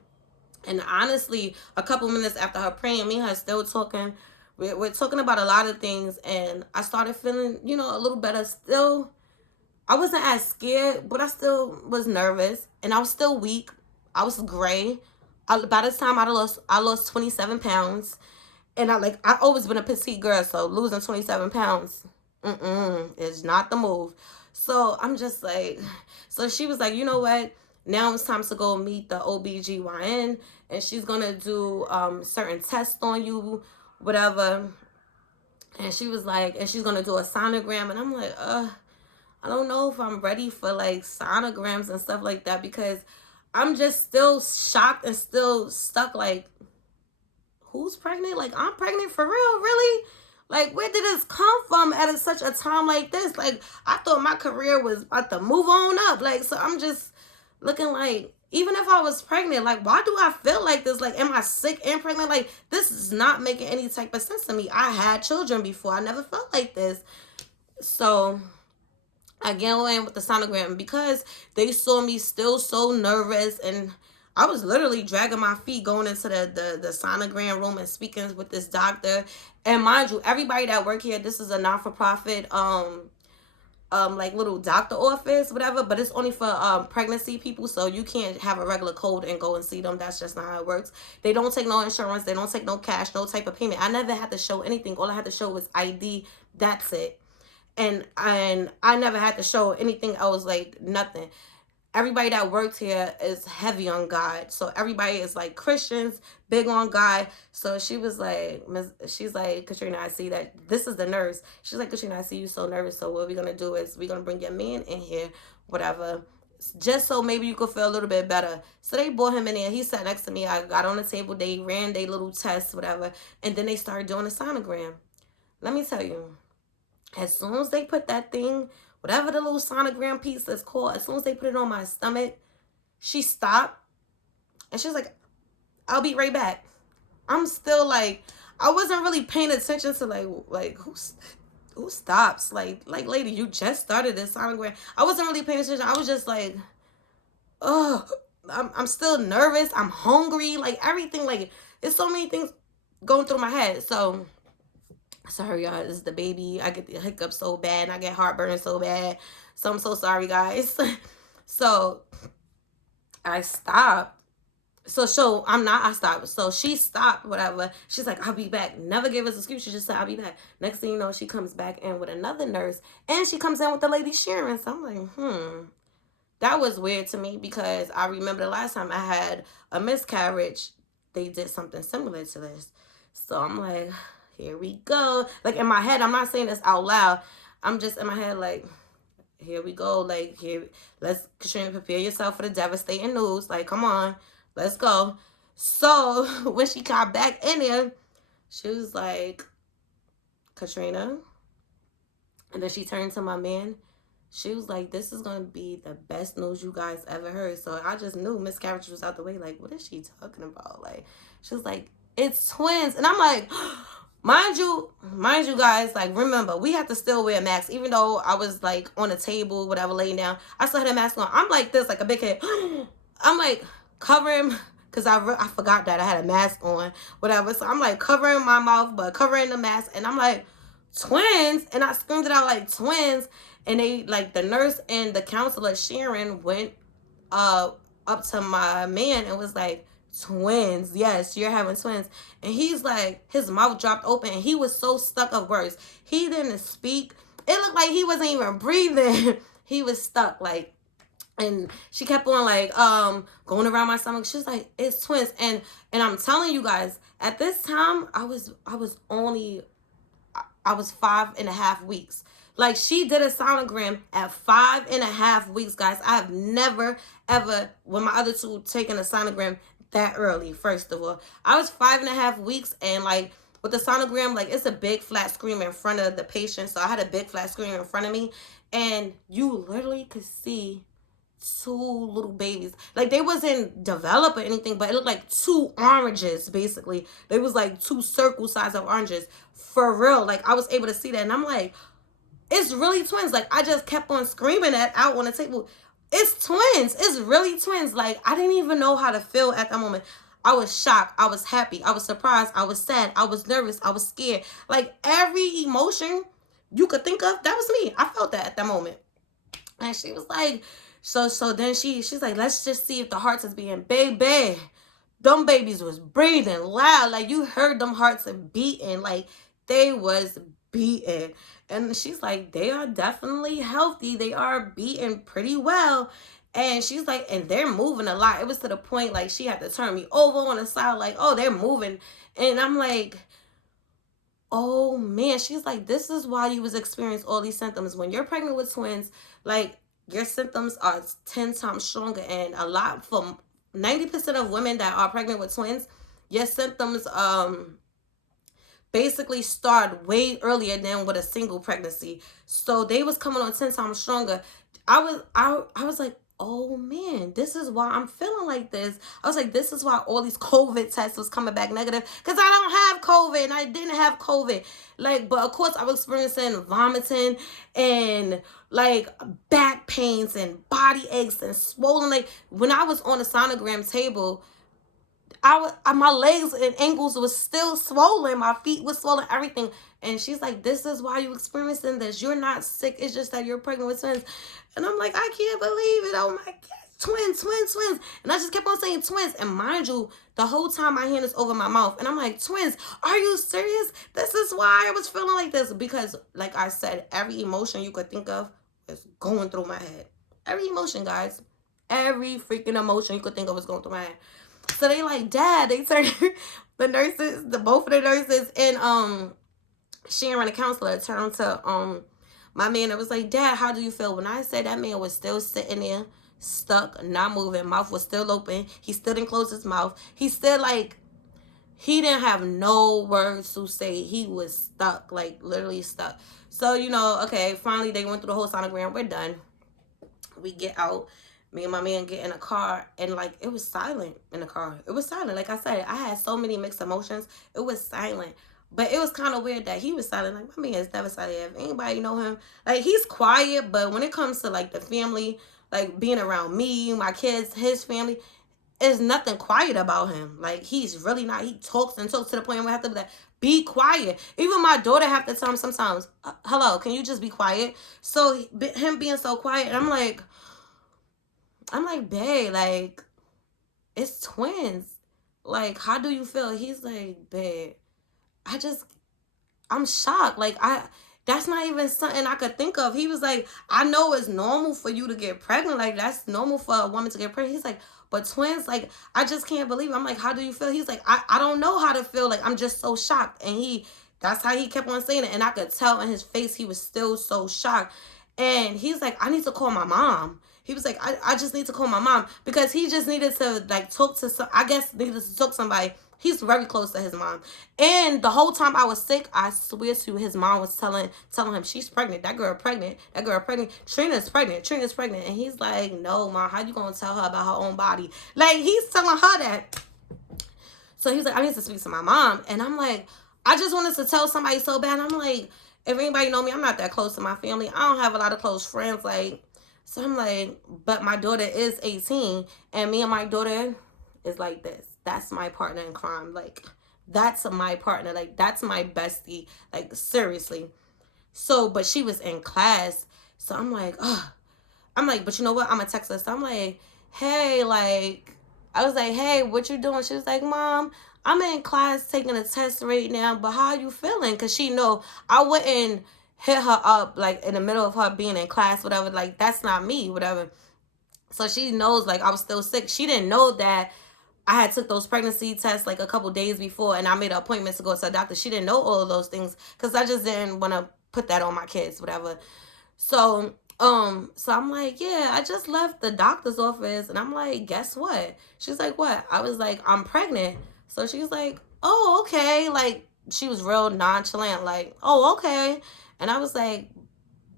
And honestly, a couple minutes after her praying, me and her still talking. We're talking about a lot of things. And I started feeling, you know, a little better. Still, I wasn't as scared, but I still was nervous. And I was still weak. I was gray. By this time, I lost 27 pounds. And I always been a petite girl, so losing 27 pounds, is not the move. So I'm just like, so she was like, you know what? Now it's time to go meet the OBGYN, and she's gonna do certain tests on you, whatever. And she was like, and she's gonna do a sonogram, and I'm like, I don't know if I'm ready for like sonograms and stuff like that, because I'm just still shocked and still stuck like, who's pregnant? Like, I'm pregnant for real, really? Like, where did this come from at such a time like this? Like, I thought my career was about to move on up. Like, so I'm just looking like, even if I was pregnant, like, why do I feel like this? Like, am I sick and pregnant? Like, this is not making any type of sense to me. I had children before. I never felt like this. So I get in with the sonogram because they saw me still so nervous, and I was literally dragging my feet going into the sonogram room and speaking with this doctor. And mind you, everybody that work here, this is a not-for-profit like little doctor office, whatever, but it's only for pregnancy people, so you can't have a regular code and go and see them. That's just not how it works. They don't take no insurance, they don't take no cash, no type of payment. I never had to show anything. All I had to show was ID. That's it. And I never had to show anything else, like nothing. Everybody that works here is heavy on God. So everybody is like Christians, big on God. So she was like, she's like, Katrina, I see that this is the nurse. She's like, Katrina, I see you so nervous. So what we're going to do is we're going to bring your man in here, whatever, just so maybe you could feel a little bit better. So they brought him in there. He sat next to me. I got on the table. They ran their little tests, whatever. And then they started doing a sonogram. Let me tell you, as soon as they put that thing, whatever the little sonogram piece is called, as soon as they put it on my stomach, she stopped. And she was like, I'll be right back. I'm still like, I wasn't really paying attention to like who stops? Like lady, you just started this sonogram. I wasn't really paying attention. I was just like, oh, I'm still nervous. I'm hungry. Like everything, like there's so many things going through my head. So sorry, y'all. This is the baby. I get the hiccups so bad, and I get heartburn so bad. So I'm so sorry, guys. So I stopped. I stopped. So she stopped, whatever. She's like, I'll be back. Never gave us an excuse. She just said, I'll be back. Next thing you know, she comes back in with another nurse, and she comes in with the lady Sharon. So I'm like, that was weird to me, because I remember the last time I had a miscarriage, they did something similar to this. So I'm like, here we go. Like in my head, I'm not saying this out loud. I'm just in my head like, here we go. Like, here, let's, Katrina, prepare yourself for the devastating news. Like, come on, let's go. So when she got back in there, she was like, Katrina. And then she turned to my man. She was like, this is going to be the best news you guys ever heard. So I just knew miscarriage was out the way. Like, what is she talking about? Like, she was like, it's twins. And I'm like, mind you guys, like, remember, we have to still wear masks. Even though I was like on a table, whatever, laying down, I still had a mask on. I'm like this, like a big head. I'm like covering, because I forgot that I had a mask on, whatever. So I'm like covering my mouth, but covering the mask. And I'm like, twins? And I screamed it out like, twins. And they, like, the nurse and the counselor, Sharon, went up to my man and was like, twins. Yes, you're having twins. And he's like, his mouth dropped open. And he was so stuck of words. He didn't speak. It looked like he wasn't even breathing. He was stuck, like. And she kept on, like, going around my stomach. She's like, it's twins. And I'm telling you guys, at this time, I was 5.5 weeks. Like, she did a sonogram at 5.5 weeks, guys. I have never, ever, with my other two, taken a sonogram that early, first of all. I was 5.5 weeks, and, like, with the sonogram, like, it's a big flat screen in front of the patient. So I had a big flat screen in front of me, and you literally could see two little babies. Like they wasn't developed or anything, but it looked like two oranges basically. They was like two circle size of oranges for real. Like I was able to see that, and I'm like, it's really twins. Like I just kept on screaming that out on the table. It's twins. It's really twins. Like I didn't even know how to feel at that moment. I was shocked. I was happy. I was surprised. I was sad. I was nervous. I was scared. Like every emotion you could think of, that was me. I felt that at that moment. And she was like, so then she's like, let's just see if the hearts is being baby. Them babies was breathing loud. Like you heard them hearts beating. Like they was beating. And she's like, they are definitely healthy. They are beating pretty well. And she's like, and they're moving a lot. It was to the point like she had to turn me over on the side, like, oh, they're moving. And I'm like, oh man, she's like, this is why you was experiencing all these symptoms. When you're pregnant with twins, like your symptoms are 10 times stronger. And a lot, for 90% of women that are pregnant with twins, your symptoms basically start way earlier than with a single pregnancy. So they was coming on 10 times stronger. I was like, oh man, this is why I'm feeling like this. I was like, this is why all these COVID tests was coming back negative, because I don't have COVID and I didn't have COVID. Like, but of course I was experiencing vomiting and like back pains and body aches and swollen. Like when I was on the sonogram table, my legs and ankles was still swollen. My feet was swollen, everything. And she's like, this is why you experiencing this. You're not sick. It's just that you're pregnant with twins. And I'm like, I can't believe it. Oh my God. Twins, twins, twins. And I just kept on saying twins. And mind you, the whole time my hand is over my mouth. And I'm like, twins, are you serious? This is why I was feeling like this. Because like I said, every emotion you could think of is going through my head. Every emotion, guys. Every freaking emotion you could think of is going through my head. So they like, Dad, they turned the nurses, both of the nurses, and Sharon, the counselor, turned to my man and was like, Dad, how do you feel? When I said that man was still sitting there, stuck, not moving, mouth was still open. He still didn't close his mouth. He still like, he didn't have no words to say. He was stuck, like literally stuck. So, okay, finally they went through the whole sonogram. We're done. We get out. Me and my man get in a car, and like it was silent in the car. It was silent. Like I said, I had so many mixed emotions. It was silent. But it was kind of weird that he was silent. Like, my man is never silent. If anybody know him, like he's quiet, but when it comes to like the family, like being around me, my kids, his family, there's nothing quiet about him. Like he's really not. He talks and talks to the point where I have to be like, be quiet. Even my daughter have to tell him sometimes, hello, can you just be quiet? So him being so quiet, and I'm like, babe, like, it's twins. Like, how do you feel? He's like, babe, I'm shocked. Like, that's not even something I could think of. He was like, I know it's normal for you to get pregnant. Like, that's normal for a woman to get pregnant. He's like, but twins, like, I just can't believe it. I'm like, how do you feel? He's like, I don't know how to feel. Like, I'm just so shocked. And that's how he kept on saying it. And I could tell in his face, he was still so shocked. And he's like, I need to call my mom. He was like, I just need to call my mom, because he just needed to like talk to some, I guess needed to talk to somebody. He's very close to his mom. And the whole time I was sick, I swear to you, his mom was telling him, she's pregnant. That girl pregnant. That girl pregnant. Trina's pregnant. Trina's pregnant. And he's like, no, Mom, how you going to tell her about her own body? Like, he's telling her that. So he's like, I need to speak to my mom. And I'm like, I just wanted to tell somebody so bad. I'm like, if anybody know me, I'm not that close to my family. I don't have a lot of close friends. Like, so I'm like, but my daughter is 18, and me and my daughter is like this. That's my partner in crime. Like, that's my partner. Like, that's my bestie. Like, seriously. So, but she was in class. So I'm like, oh. I'm like, but you know what? I'm going to text her. So I'm like, hey, like, I was like, hey, what you doing? She was like, Mom, I'm in class taking a test right now, but how are you feeling? Because she know I wouldn't hit her up, like, in the middle of her being in class, whatever. Like, that's not me, whatever. So she knows, like, I was still sick. She didn't know that I had took those pregnancy tests, like, a couple days before, and I made an appointment to go to a doctor. She didn't know all of those things, because I just didn't want to put that on my kids, whatever. So I'm like, yeah, I just left the doctor's office, and I'm like, guess what? She's like, what? I was like, I'm pregnant. So she's like, oh, okay. Like, she was real nonchalant, like, oh, okay. And I was like,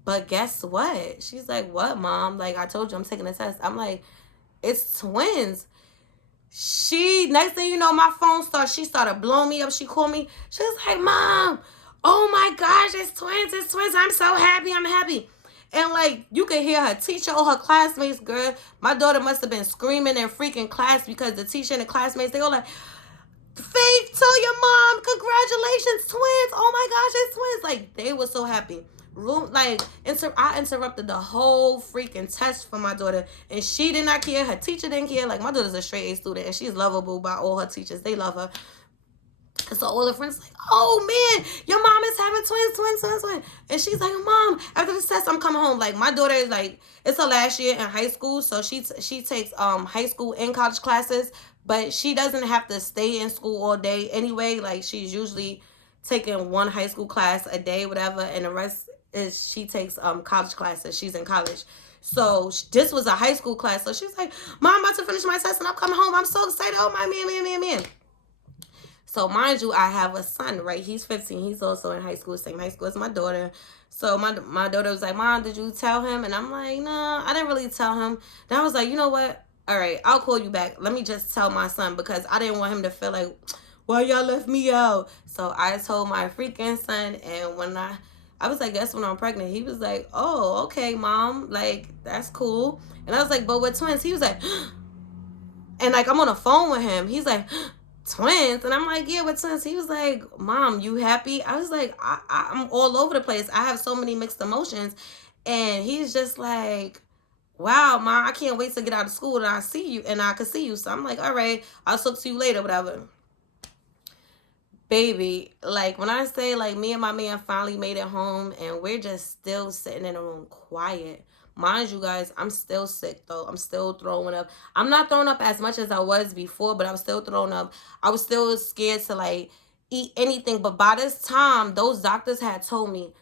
But guess what? She's like, what, Mom? Like, I told you I'm taking a test. I'm like, it's twins. Next thing you know, my phone she started blowing me up. She called me. She was like, Mom, oh my gosh, it's twins. I'm so happy. I'm happy. And like, you could hear her teacher or her classmates, girl. My daughter must have been screaming in freaking class because the teacher and the classmates, they all like, Faith, tell your mom, congratulations, twins. Oh my gosh, it's twins. Like, they were so happy. I interrupted the whole freaking test for my daughter, and she did not care. Her teacher didn't care. Like, my daughter's a straight A student, and she's lovable by all her teachers. They love her. So all her friends like, oh man, your mom is having twins. And she's like, Mom, after this test, I'm coming home. Like, my daughter is like, it's her last year in high school, so she takes high school and college classes, but she doesn't have to stay in school all day anyway. Like, she's usually taking one high school class a day, whatever, and the rest is she takes college classes. She's in college. So this was a high school class. So she's like, Mom, I'm about to finish my test and I'm coming home. I'm so excited. Oh my man. So mind you, I have a son, right? He's 15. He's also in high school, same high school as my daughter. So my daughter was like, Mom, did you tell him? And I'm like, nah, I didn't really tell him. Then I was like, you know what? All right, I'll call you back. Let me just tell my son, because I didn't want him to feel like, why y'all left me out? So I told my freaking son, and when I was like, guess when I'm pregnant? He was like, oh, okay, Mom. Like, that's cool. And I was like, but with twins? He was like, and like, I'm on the phone with him. He's like, twins? And I'm like, yeah, with twins. He was like, Mom, you happy? I was like, I'm all over the place. I have so many mixed emotions. And he's just like, wow, Mom, I can't wait to get out of school and I see you and I can see you. So I'm like, all right, I'll talk to you later, whatever. Baby, like, when I say, like, me and my man finally made it home and we're just still sitting in the room quiet. Mind you guys, I'm still sick though. I'm still throwing up. I'm not throwing up as much as I was before, but I was still throwing up. I was still scared to like eat anything. But by this time, those doctors had told me,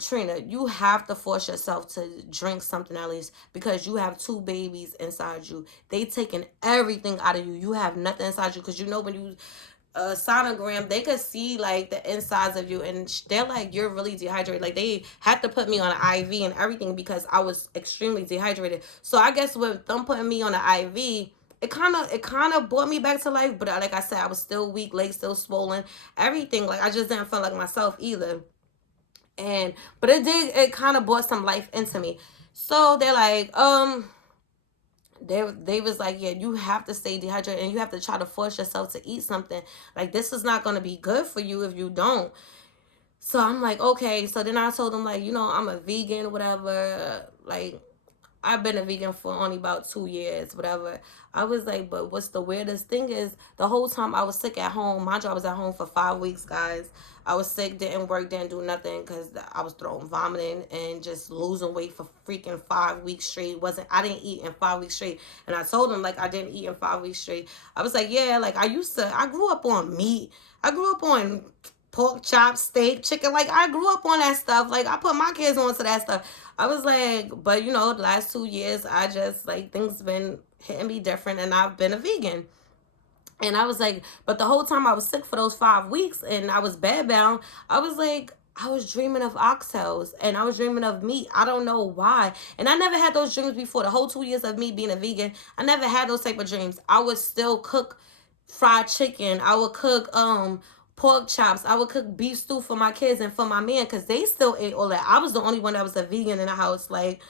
Trina, you have to force yourself to drink something at least, because you have two babies inside you. They taking everything out of you. You have nothing inside you, because you know when you sonogram, they could see like the insides of you, and they're like, you're really dehydrated. Like, they had to put me on an IV and everything because I was extremely dehydrated. So I guess with them putting me on an IV, it kind of brought me back to life. But like I said, I was still weak, legs still swollen, everything. Like, I just didn't feel like myself either. But it kind of brought some life into me. So they're like, they was like, yeah, you have to stay dehydrated and you have to try to force yourself to eat something. Like, this is not going to be good for you if you don't. So I'm like, okay. So then I told them, like, I'm a vegan, whatever. Like, I've been a vegan for only about 2 years, whatever. I was like, but what's the weirdest thing is, the whole time I was sick at home. Mind you, I was at home for 5 weeks, guys. I was sick, didn't work, didn't do nothing because I was throwing vomiting and just losing weight for freaking 5 weeks straight. I didn't eat in 5 weeks straight. And I told them, like, I didn't eat in 5 weeks straight. I was like, yeah, like, I grew up on meat. I grew up on pork chop, steak, chicken. Like, I grew up on that stuff. Like, I put my kids onto that stuff. I was like, but the last 2 years, I just, like, things been hitting me different, and I've been a vegan. And I was like, but the whole time I was sick for those 5 weeks and I was bedbound, I was like, I was dreaming of oxtails and I was dreaming of meat. I don't know why. And I never had those dreams before. The whole 2 years of me being a vegan, I never had those type of dreams. I would still cook fried chicken. I would cook pork chops. I would cook beef stew for my kids and for my man, because they still ate all that. I was the only one that was a vegan in the house. Like,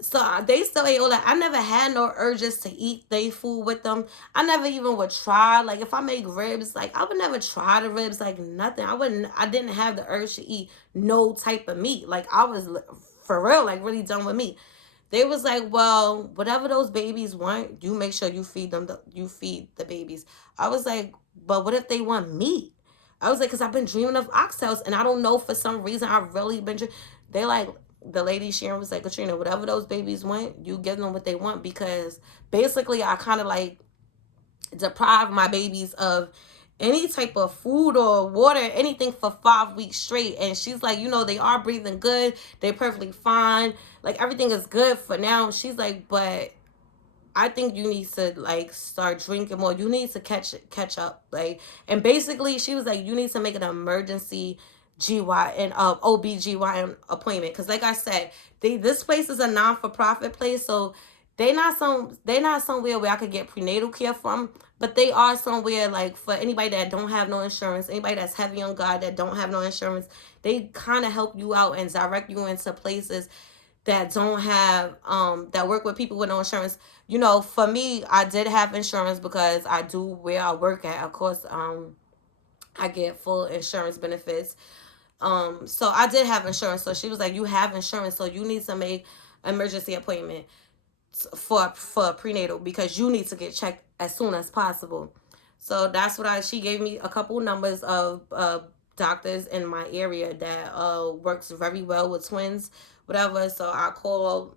so they still ate all that. I never had no urges to eat their food with them. I never even would try. Like, if I make ribs, like, I would never try the ribs. Like, nothing. I didn't have the urge to eat no type of meat. Like, I was, for real, like, really done with meat. They was like, well, whatever those babies want, you make sure you feed them. You feed the babies. I was like, but what if they want meat? I was like, because I've been dreaming of oxtails, and I don't know, for some reason, I've really been they like, the lady Sharon was like, Katrina, whatever those babies want, you give them what they want, because basically I kind of like deprive my babies of any type of food or water, anything, for 5 weeks straight. And she's like, they are breathing good. They're perfectly fine. Like, everything is good for now. She's like, but I think you need to, like, start drinking more. You need to catch up. Like, and basically she was like, you need to make an emergency GYN OBGYN appointment. Because like I said, this place is a non-for-profit place, so they not somewhere where I could get prenatal care from, but they are somewhere like for anybody that don't have no insurance, anybody that's heavy on God that don't have no insurance, they kind of help you out and direct you into places that don't have that work with people with no insurance. You know, for me, I did have insurance because I do where I work at. Of course, I get full insurance benefits. So I did have insurance. So she was like, "You have insurance, so you need to make emergency appointment for a prenatal because you need to get checked as soon as possible." So that's what she gave me a couple numbers of doctors in my area that works very well with twins, whatever. So I called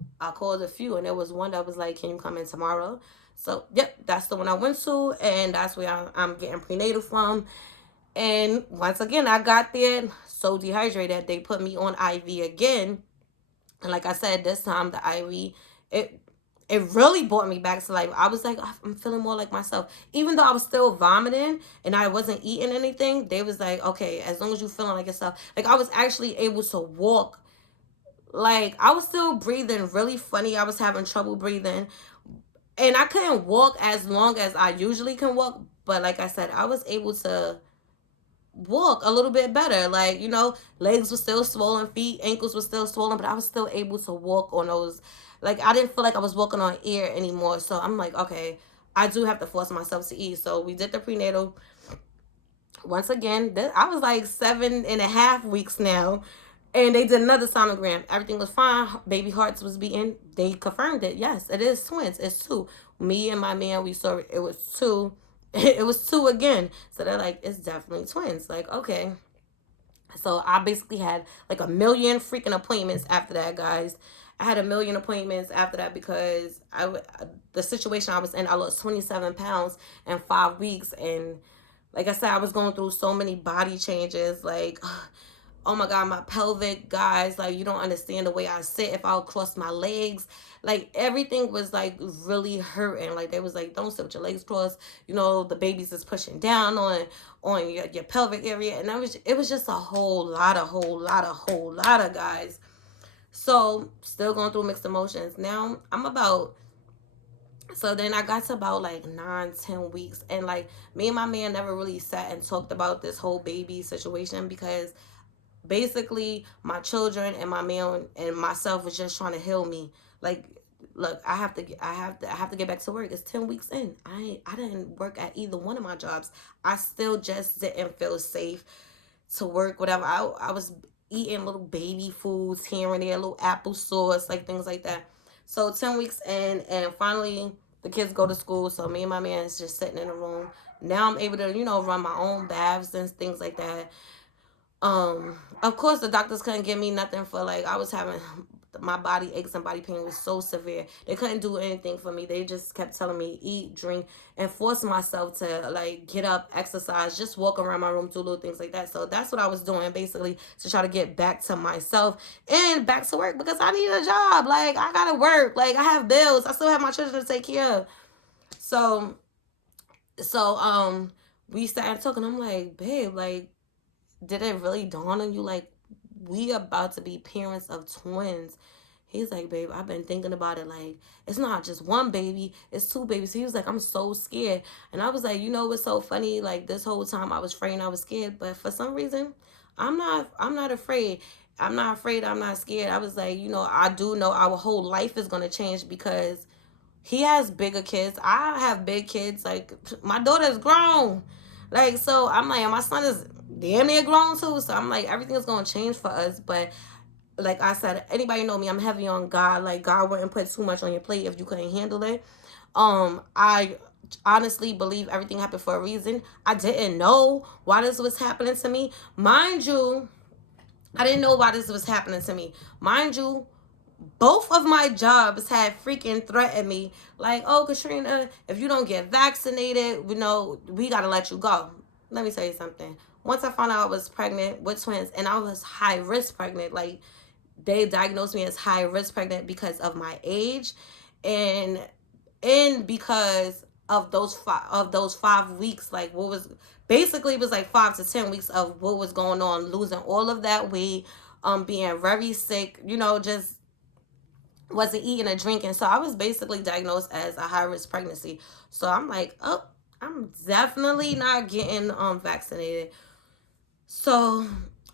a few, and there was one that was like, "Can you come in tomorrow?" So yep, that's the one I went to, and that's where I'm getting prenatal from. And once again, I got there so dehydrated they put me on IV again. And like I said, this time the IV, it it really brought me back to life. I was like, I'm feeling more like myself. Even though I was still vomiting and I wasn't eating anything, they was like, okay, as long as you feeling like yourself. Like I was actually able to walk. Like I was still breathing really funny. I was having trouble breathing. And I couldn't walk as long as I usually can walk. But like I said, I was able to walk a little bit better. Like, you know, legs were still swollen, feet, ankles were still swollen, but I was still able to walk on those. Like, I didn't feel like I was walking on air anymore. So I'm like, okay, I do have to force myself to eat. So we did the prenatal. Once again, I was like 7.5 weeks now. And they did another sonogram. Everything was fine. Baby hearts was beating. They confirmed it. Yes, it is twins. It's two. Me and my man, we saw it was two. It was two again. So they're like, it's definitely twins. Like, okay. So I basically had like a million freaking appointments after that, guys. I had a million appointments after that because the situation I was in, I lost 27 pounds in 5 weeks. And like I said, I was going through so many body changes. Like, oh my God, my pelvic, guys, like you don't understand the way I sit. If I'll cross my legs, like everything was like really hurting. Like they was like, don't sit with your legs crossed. You know, the babies is pushing down on your pelvic area. And it was just a whole lot of guys. So still going through mixed emotions. Now I'm about, so then I got to about like 9, 10 weeks, and like me and my man never really sat and talked about this whole baby situation because basically my children and my man and myself was just trying to heal me. Like, look, I have to get back to work. It's 10 weeks in. I didn't work at either one of my jobs. I still just didn't feel safe to work, whatever. I was eating little baby foods here and there, little applesauce, like things like that. So 10 weeks in, and finally the kids go to school. So me and my man is just sitting in a room. Now I'm able to, run my own baths and things like that. Of course the doctors couldn't give me nothing for, like, I was having my body aches and body pain was so severe. They couldn't do anything for me. They just kept telling me eat, drink, and force myself to like get up, exercise, just walk around my room, do little things like that. So that's what I was doing basically to try to get back to myself and back to work because I need a job. Like I gotta work. Like I have bills. I still have my children to take care of. So we started talking. I'm like, babe, like, did it really dawn on you, like, we about to be parents of twins? He's like, babe, I've been thinking about it. Like, it's not just one baby, it's two babies. He was like, I'm so scared. And I was like, you know what's so funny? Like, this whole time I was afraid, I was scared, but for some reason, I'm not afraid. I'm not afraid, I'm not scared. I was like, I do know our whole life is gonna change because he has bigger kids. I have big kids. Like, my daughter is grown. Like, so I'm like, and my son is damn near grown too. So I'm like, everything is gonna change for us. But like I said, anybody know me, I'm heavy on God. Like, God wouldn't put too much on your plate if you couldn't handle it. I honestly believe everything happened for a reason. I didn't know why this was happening to me. Mind you, I didn't know why this was happening to me. Mind you, both of my jobs had freaking threatened me, like, oh, Katrina, if you don't get vaccinated, we gotta let you go. Let me tell you something. Once I found out I was pregnant with twins, and I was high risk pregnant, like, they diagnosed me as high risk pregnant because of my age, and because of those 5 weeks, like what was basically, it was like 5 to 10 weeks of what was going on, losing all of that weight, being very sick, just wasn't eating or drinking. So I was basically diagnosed as a high risk pregnancy. So I'm like, oh, I'm definitely not getting vaccinated. So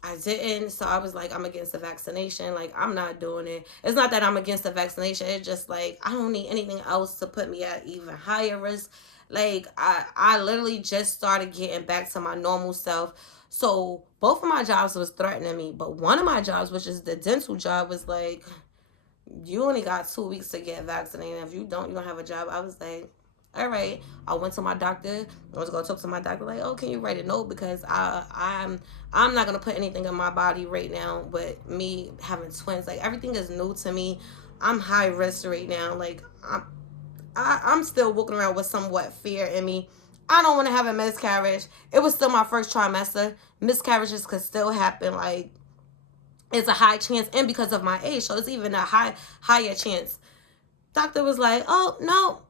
I didn't. So I was like, I'm against the vaccination. Like, I'm not doing it. It's not that I'm against the vaccination. It's just like I don't need anything else to put me at even higher risk. Like I literally just started getting back to my normal self. So both of my jobs was threatening me, but one of my jobs, which is the dental job, was like, you only got 2 weeks to get vaccinated. If you don't, you don't have a job. I was like, all right. I went to my doctor. I was gonna talk to my doctor, like, oh, can you write a note, because I'm not gonna put anything in my body right now. But me having twins, like, everything is new to me. I'm high risk right now. Like, I'm still walking around with somewhat fear in me. I don't want to have a miscarriage. It was still my first trimester. Miscarriages could still happen. Like, it's a high chance, and because of my age, so it's even a higher chance. Doctor was like, oh no,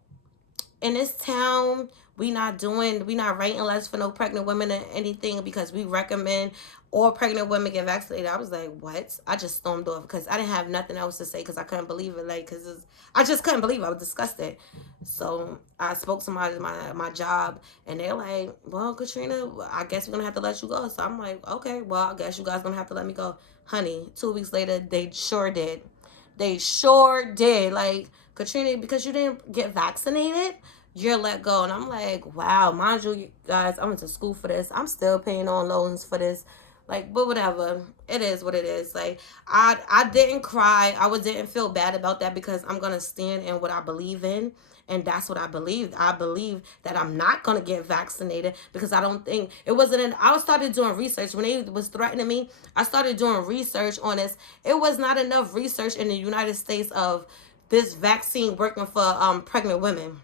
in this town, we not writing letters for no pregnant women or anything, because we recommend all pregnant women get vaccinated. I was like, what? I just stormed off because I didn't have nothing else to say, because I couldn't believe it. Like, because I just couldn't believe it. I was disgusted. So I spoke to my job, and they're like, well, Katrina, I guess we're gonna have to let you go. So I'm like, okay, well, I guess you guys gonna have to let me go. Honey, 2 weeks later, they sure did. They sure did. Like, Katrina, because you didn't get vaccinated, you're let go. And I'm like, wow, mind you, guys, I went to school for this. I'm still paying on loans for this. Like, but whatever. It is what it is. Like, I didn't cry. Didn't feel bad about that, because I'm gonna stand in what I believe in. And that's what I believed. I believe that I'm not gonna get vaccinated, because I don't think it wasn't I started doing research when they was threatening me. I started doing research on this. It was not enough research in the United States of this vaccine working for pregnant women,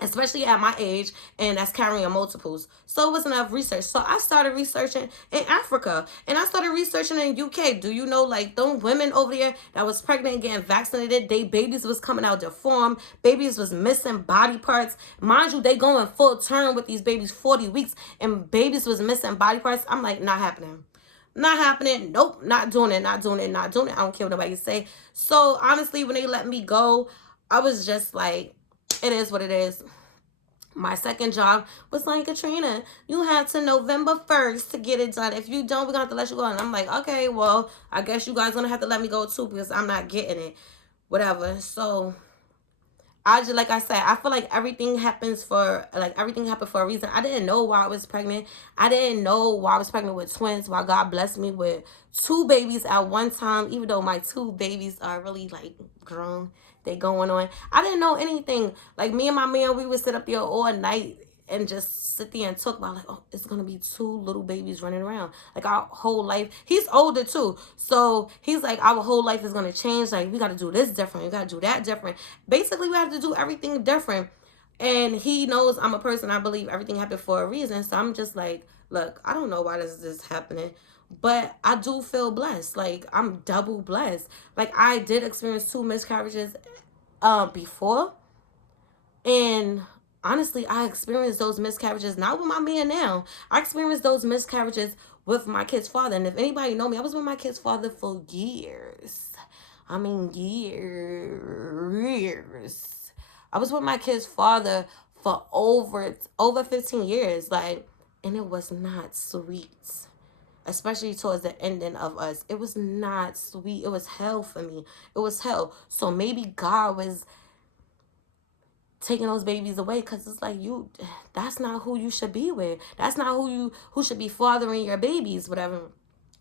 especially at my age, and that's carrying multiples. So it wasn't enough research. So I started researching in Africa, and I started researching in UK. Do you know, like, those women over there that was pregnant and getting vaccinated, they babies was coming out deformed, babies was missing body parts. Mind you, they going full term with these babies, 40 weeks, and babies was missing body parts. I'm like, not happening. Not happening. Nope, not doing it, not doing it, not doing it. I don't care what nobody say. So honestly, when they let me go, I was just like, it is what it is. My second job was like, Katrina, you have to November 1st to get it done. If you don't, we're going to have to let you go. And I'm like, okay, well, I guess you guys going to have to let me go too, because I'm not getting it. Whatever. So I just, like I said, I feel like everything happened for a reason. I didn't know why I was pregnant. I didn't know why I was pregnant with twins, why God blessed me with two babies at one time, even though my two babies are really like grown. They going on. I didn't know anything. Like, me and my man, we would sit up there all night and just sit there and talk about, like, oh, it's gonna be two little babies running around. Like, our whole life. He's older too, so he's like, our whole life is gonna change. Like, we gotta do this different. We gotta do that different. Basically, we have to do everything different. And he knows I'm a person. I believe everything happened for a reason. So I'm just like, look, I don't know why this is happening, but I do feel blessed. Like, I'm double blessed. Like, I did experience two miscarriages before, and honestly, I experienced those miscarriages not with my man now. I experienced those miscarriages with my kid's father. And if anybody know me, I was with my kid's father for years. I mean, years. I was with my kid's father for over 15 years. Like, and it was not sweet. Especially towards the ending of us. It was not sweet. It was hell for me. It was hell. So maybe God was taking those babies away, because it's like, that's not who you should be with. That's not who should be fathering your babies, whatever.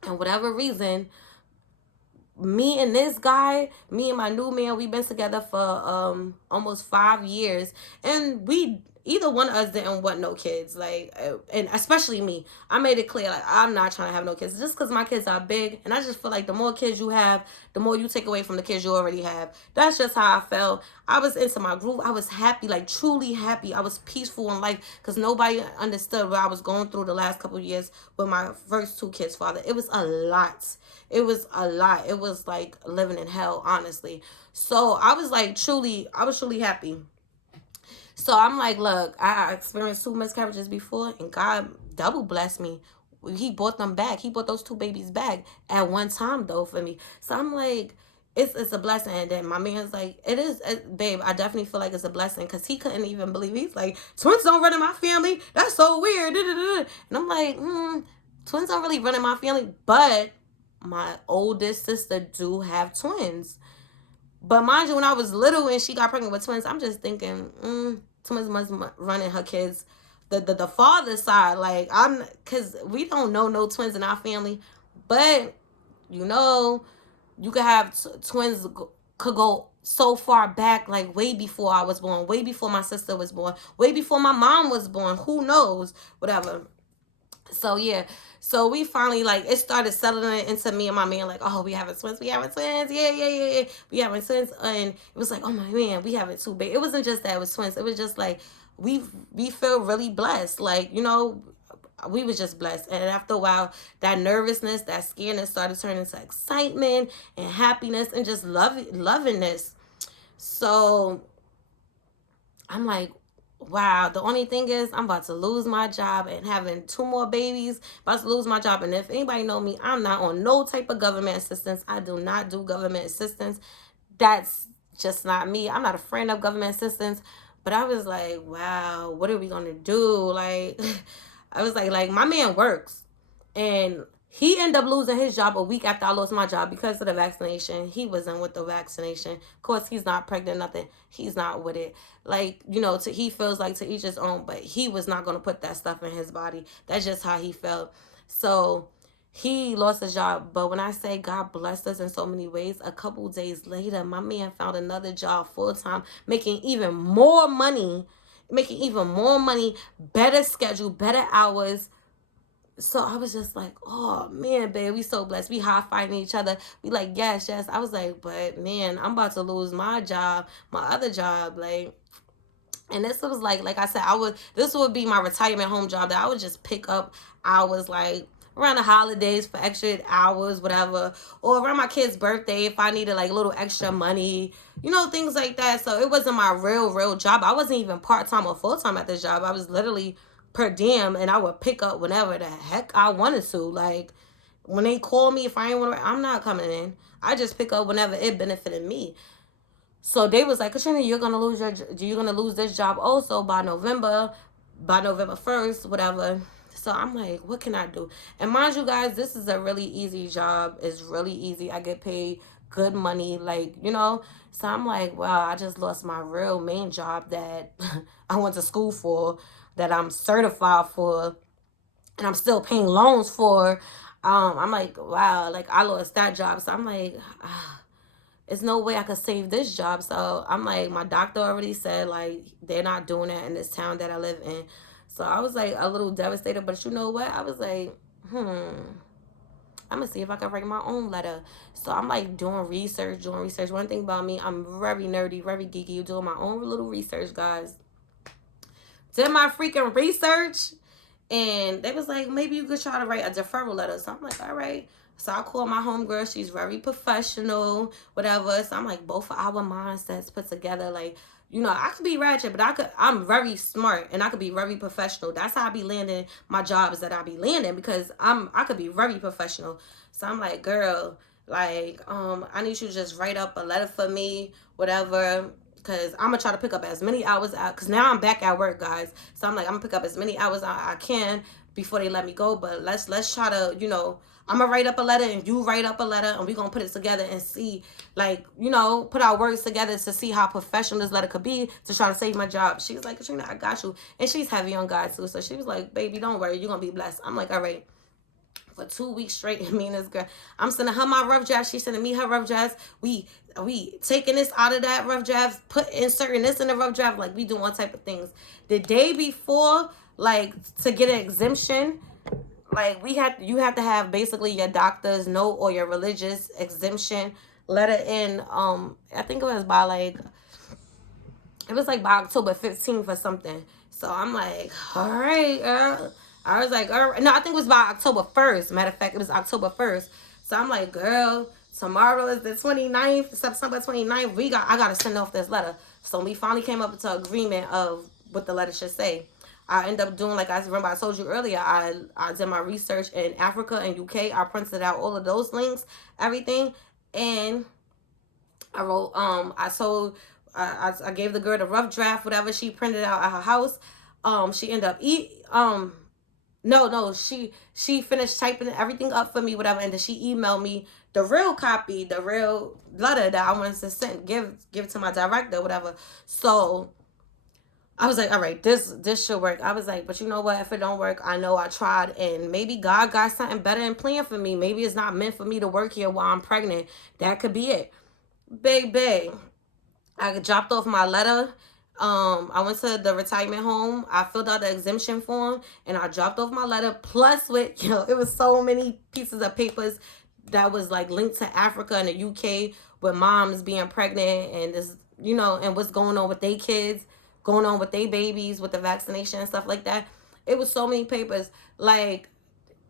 And whatever reason, me and this guy, me and my new man, we've been together for almost 5 years, and we either one of us didn't want no kids. Like, and especially me, I made it clear, like, I'm not trying to have no kids, just because my kids are big, and I just feel like the more kids you have, the more you take away from the kids you already have. That's just how I felt. I was into my groove. I was happy, like, truly happy. I was peaceful in life, because nobody understood what I was going through the last couple of years with my first two kids' father. It was a lot. It was a lot. It was like living in hell, honestly. So I was truly happy. So I'm like, look, I experienced 2 miscarriages before, and God double blessed me. He brought them back. He brought those 2 babies back at one time, though, for me. So I'm like, it's a blessing. And then my man's like, babe, I definitely feel like it's a blessing, because he couldn't even believe it. He's like, twins don't run in my family. That's so weird. And I'm like, twins don't really run in my family, but my oldest sister do have twins. But mind you, when I was little and she got pregnant with twins, I'm just thinking, twins must run in her kids, the father's side. Like, cause we don't know no twins in our family, but you know, you could have twins could go so far back, like way before I was born, way before my sister was born, way before my mom was born. Who knows? Whatever. So yeah, so we finally, like, it started settling into me and my man, like, oh, we having twins, yeah, we having twins. And it was like, oh my man, we having two big. It wasn't just that it was twins, it was just like we feel really blessed, like, we was just blessed. And after a while, that nervousness, that scaredness started turning into excitement and happiness and just lovingness. So I'm like, wow, the only thing is I'm about to lose my job and having 2 more babies, about to lose my job. And if anybody know me, I'm not on no type of government assistance. I do not do government assistance. That's just not me. I'm not a friend of government assistance. But I was like, wow, what are we gonna do? Like, I was like my man works, and he ended up losing his job a week after I lost my job because of the vaccination. He wasn't with the vaccination. Of course, he's not pregnant, nothing. He's not with it. Like, he feels like to each his own, but he was not going to put that stuff in his body. That's just how he felt. So he lost his job. But when I say God blessed us in so many ways, a couple days later, my man found another job full time, making even more money, better schedule, better hours. So I was just like, oh man, babe, we so blessed. We high fiving each other. We like, yes, yes. I was like, but man, I'm about to lose my job, my other job. Like, and this was like I said, this would be my retirement home job that I would just pick up hours, like around the holidays for extra hours, whatever, or around my kid's birthday if I needed like a little extra money, things like that. So it wasn't my real job. I wasn't even part-time or full-time at this job. I was literally per diem, and I would pick up whenever the heck I wanted to. Like, when they call me, if I ain't want to, I'm not coming in. I just pick up whenever it benefited me. So they was like, Katrina, you're gonna lose this job also by November 1st, whatever. So I'm like, what can I do? And mind you guys, this is a really easy job. It's really easy. I get paid good money, like, So I'm like, wow, I just lost my real main job that I went to school for, that I'm certified for, and I'm still paying loans for. I'm like, wow, like I lost that job. So I'm like, there's no way I could save this job. So I'm like, my doctor already said, like, they're not doing that in this town that I live in. So I was like a little devastated. But you know what? I was like, I'm gonna see if I can write my own letter. So I'm like doing research. One thing about me, I'm very nerdy, very geeky. Doing my own little research, guys. Did my freaking research. And they was like, maybe you could try to write a deferral letter. So I'm like, all right. So I called my homegirl. She's very professional, whatever. So I'm like, both of our mindsets put together. Like, I could be ratchet, but I'm very smart, and I could be very professional. That's how I be landing my jobs that I be landing, because I could be very professional. So I'm like, girl, like, I need you to just write up a letter for me, whatever. Because I'm going to try to pick up as many hours out. Because now I'm back at work, guys. So I'm like, I'm going to pick up as many hours I can before they let me go. But let's try to, I'm going to write up a letter, and you write up a letter, and we're going to put it together and see, like, put our words together to see how professional this letter could be to try to save my job. She was like, Katrina, I got you. And she's heavy on God, too. So she was like, baby, don't worry. You're going to be blessed. I'm like, all right. For 2 weeks straight, me and this girl, I'm sending her my rough draft, she's sending me her rough drafts. We taking this out of that rough draft, inserting this in the rough draft, like we do all type of things. The day before, like, to get an exemption, like you have to have basically your doctor's note or your religious exemption letter in. I think it was by October 15th or something. So I'm like, all right, I was like, all right. No, I think it was by October 1st. Matter of fact, it was October 1st. So I'm like, girl, tomorrow is the 29th, September 29th. I gotta send off this letter. So we finally came up to agreement of what the letter should say. I end up doing, like I remember I told you earlier, I did my research in Africa and UK. I printed out all of those links, everything, and I wrote I gave the girl the rough draft, whatever she printed out at her house. She ended up she finished typing everything up for me, whatever, and then she emailed me the real copy, the real letter that I wanted to give to my director, whatever. So I was like, all right, this should work. I was like, but you know what? If it don't work, I know I tried, and maybe God got something better in plan for me. Maybe it's not meant for me to work here while I'm pregnant. That could be it. Baby, I dropped off my letter. I went to the retirement home. I filled out the exemption form and I dropped off my letter. Plus, with it was so many pieces of papers that was like linked to Africa and the UK with moms being pregnant and this, and what's going on with their kids, going on with their babies, with the vaccination and stuff like that. It was so many papers. Like,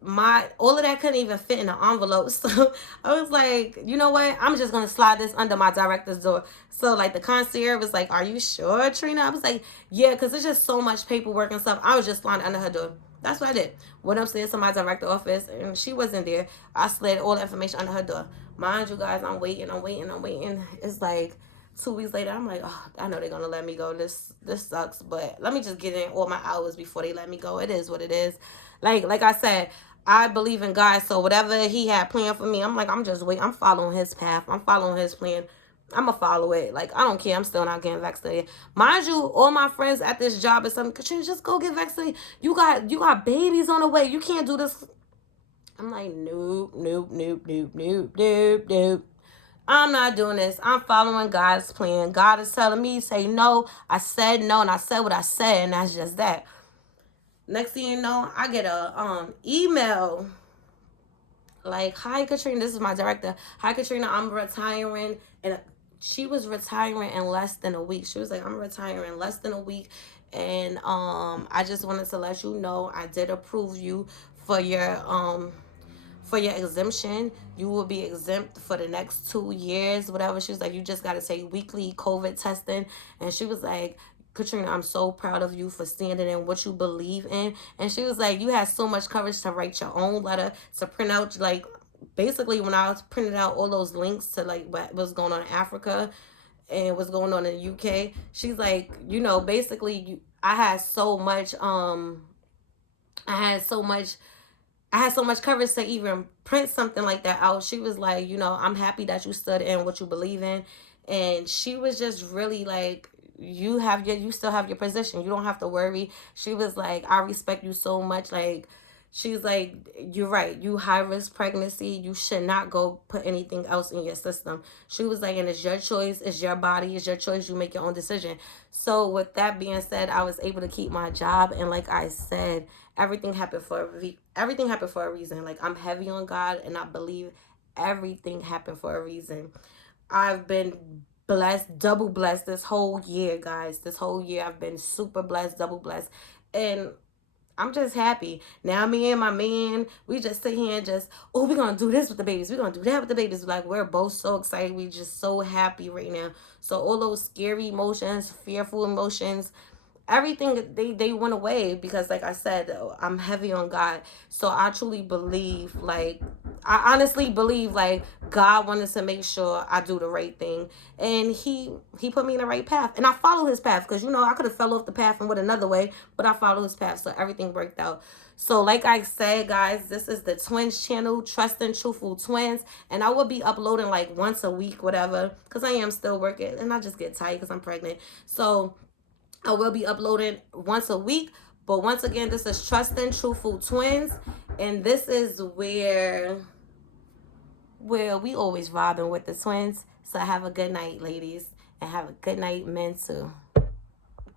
all of that couldn't even fit in the envelope. So I was like, you know what? I'm just gonna slide this under my director's door. So like the concierge was like, are you sure, Trina? I was like, yeah, because it's just so much paperwork and stuff. I was just sliding under her door. That's what I did. Went upstairs to my director office and she wasn't there. I slid all the information under her door. Mind you guys, I'm waiting. It's like 2 weeks later, I'm like, oh, I know they're gonna let me go. This sucks, but let me just get in all my hours before they let me go. It is what it is. Like I said, I believe in God, so whatever he had planned for me, I'm like, I'm just waiting. I'm following his path. I'm following his plan. I'm going to follow it. Like, I don't care. I'm still not getting vaccinated. Mind you, all my friends at this job is something, Katrina, just go get vaccinated. You got babies on the way. You can't do this. I'm like, nope. I'm not doing this. I'm following God's plan. God is telling me, say no. I said no, and I said what I said, and that's just that. Next thing you know, I get a email like, hi Katrina, this is my director. Hi Katrina, I'm retiring. And she was retiring in less than a week. She was like, I'm retiring in less than a week. And I just wanted to let you know I did approve you for your exemption. You will be exempt for the next 2 years, whatever. She was like, you just got to take weekly COVID testing. And she was like, Katrina, I'm so proud of you for standing in what you believe in. And she was like, you had so much courage to write your own letter, to print out, like, basically when I was printing out all those links to like what was going on in Africa and what's going on in the UK. She's like, basically I had so much courage to even print something like that out. She was like, I'm happy that you stood in what you believe in. And she was just really like, you still have your position. You don't have to worry. She was like, I respect you so much. Like, she's like, you're right. You high risk pregnancy. You should not go put anything else in your system. She was like, and it's your choice. It's your body. It's your choice. You make your own decision. So with that being said, I was able to keep my job. And like I said, everything happened for a reason. Like, I'm heavy on God and I believe everything happened for a reason. I've been blessed, double blessed this whole year, guys. This whole year I've been super blessed, double blessed. And I'm just happy. Now me and my man, we just sit here and just, oh, we're going to do this with the babies. We're going to do that with the babies. Like, we're both so excited. We just so happy right now. So all those scary emotions, fearful emotions, everything, they went away because, like I said, I'm heavy on God. So I truly believe, like, I honestly believe, like, God wanted to make sure I do the right thing. And he put me in the right path. And I follow his path because, I could have fell off the path and went another way, but I follow his path. So everything worked out. So like I said, guys, this is the Twins channel, Trusting Truthful Twins. And I will be uploading like once a week, whatever, because I am still working. And I just get tired because I'm pregnant. So I will be uploading once a week. But once again, this is Trusting Truthful Twins. And this is where we always vibing with the twins. So have a good night, ladies. And have a good night, men, too.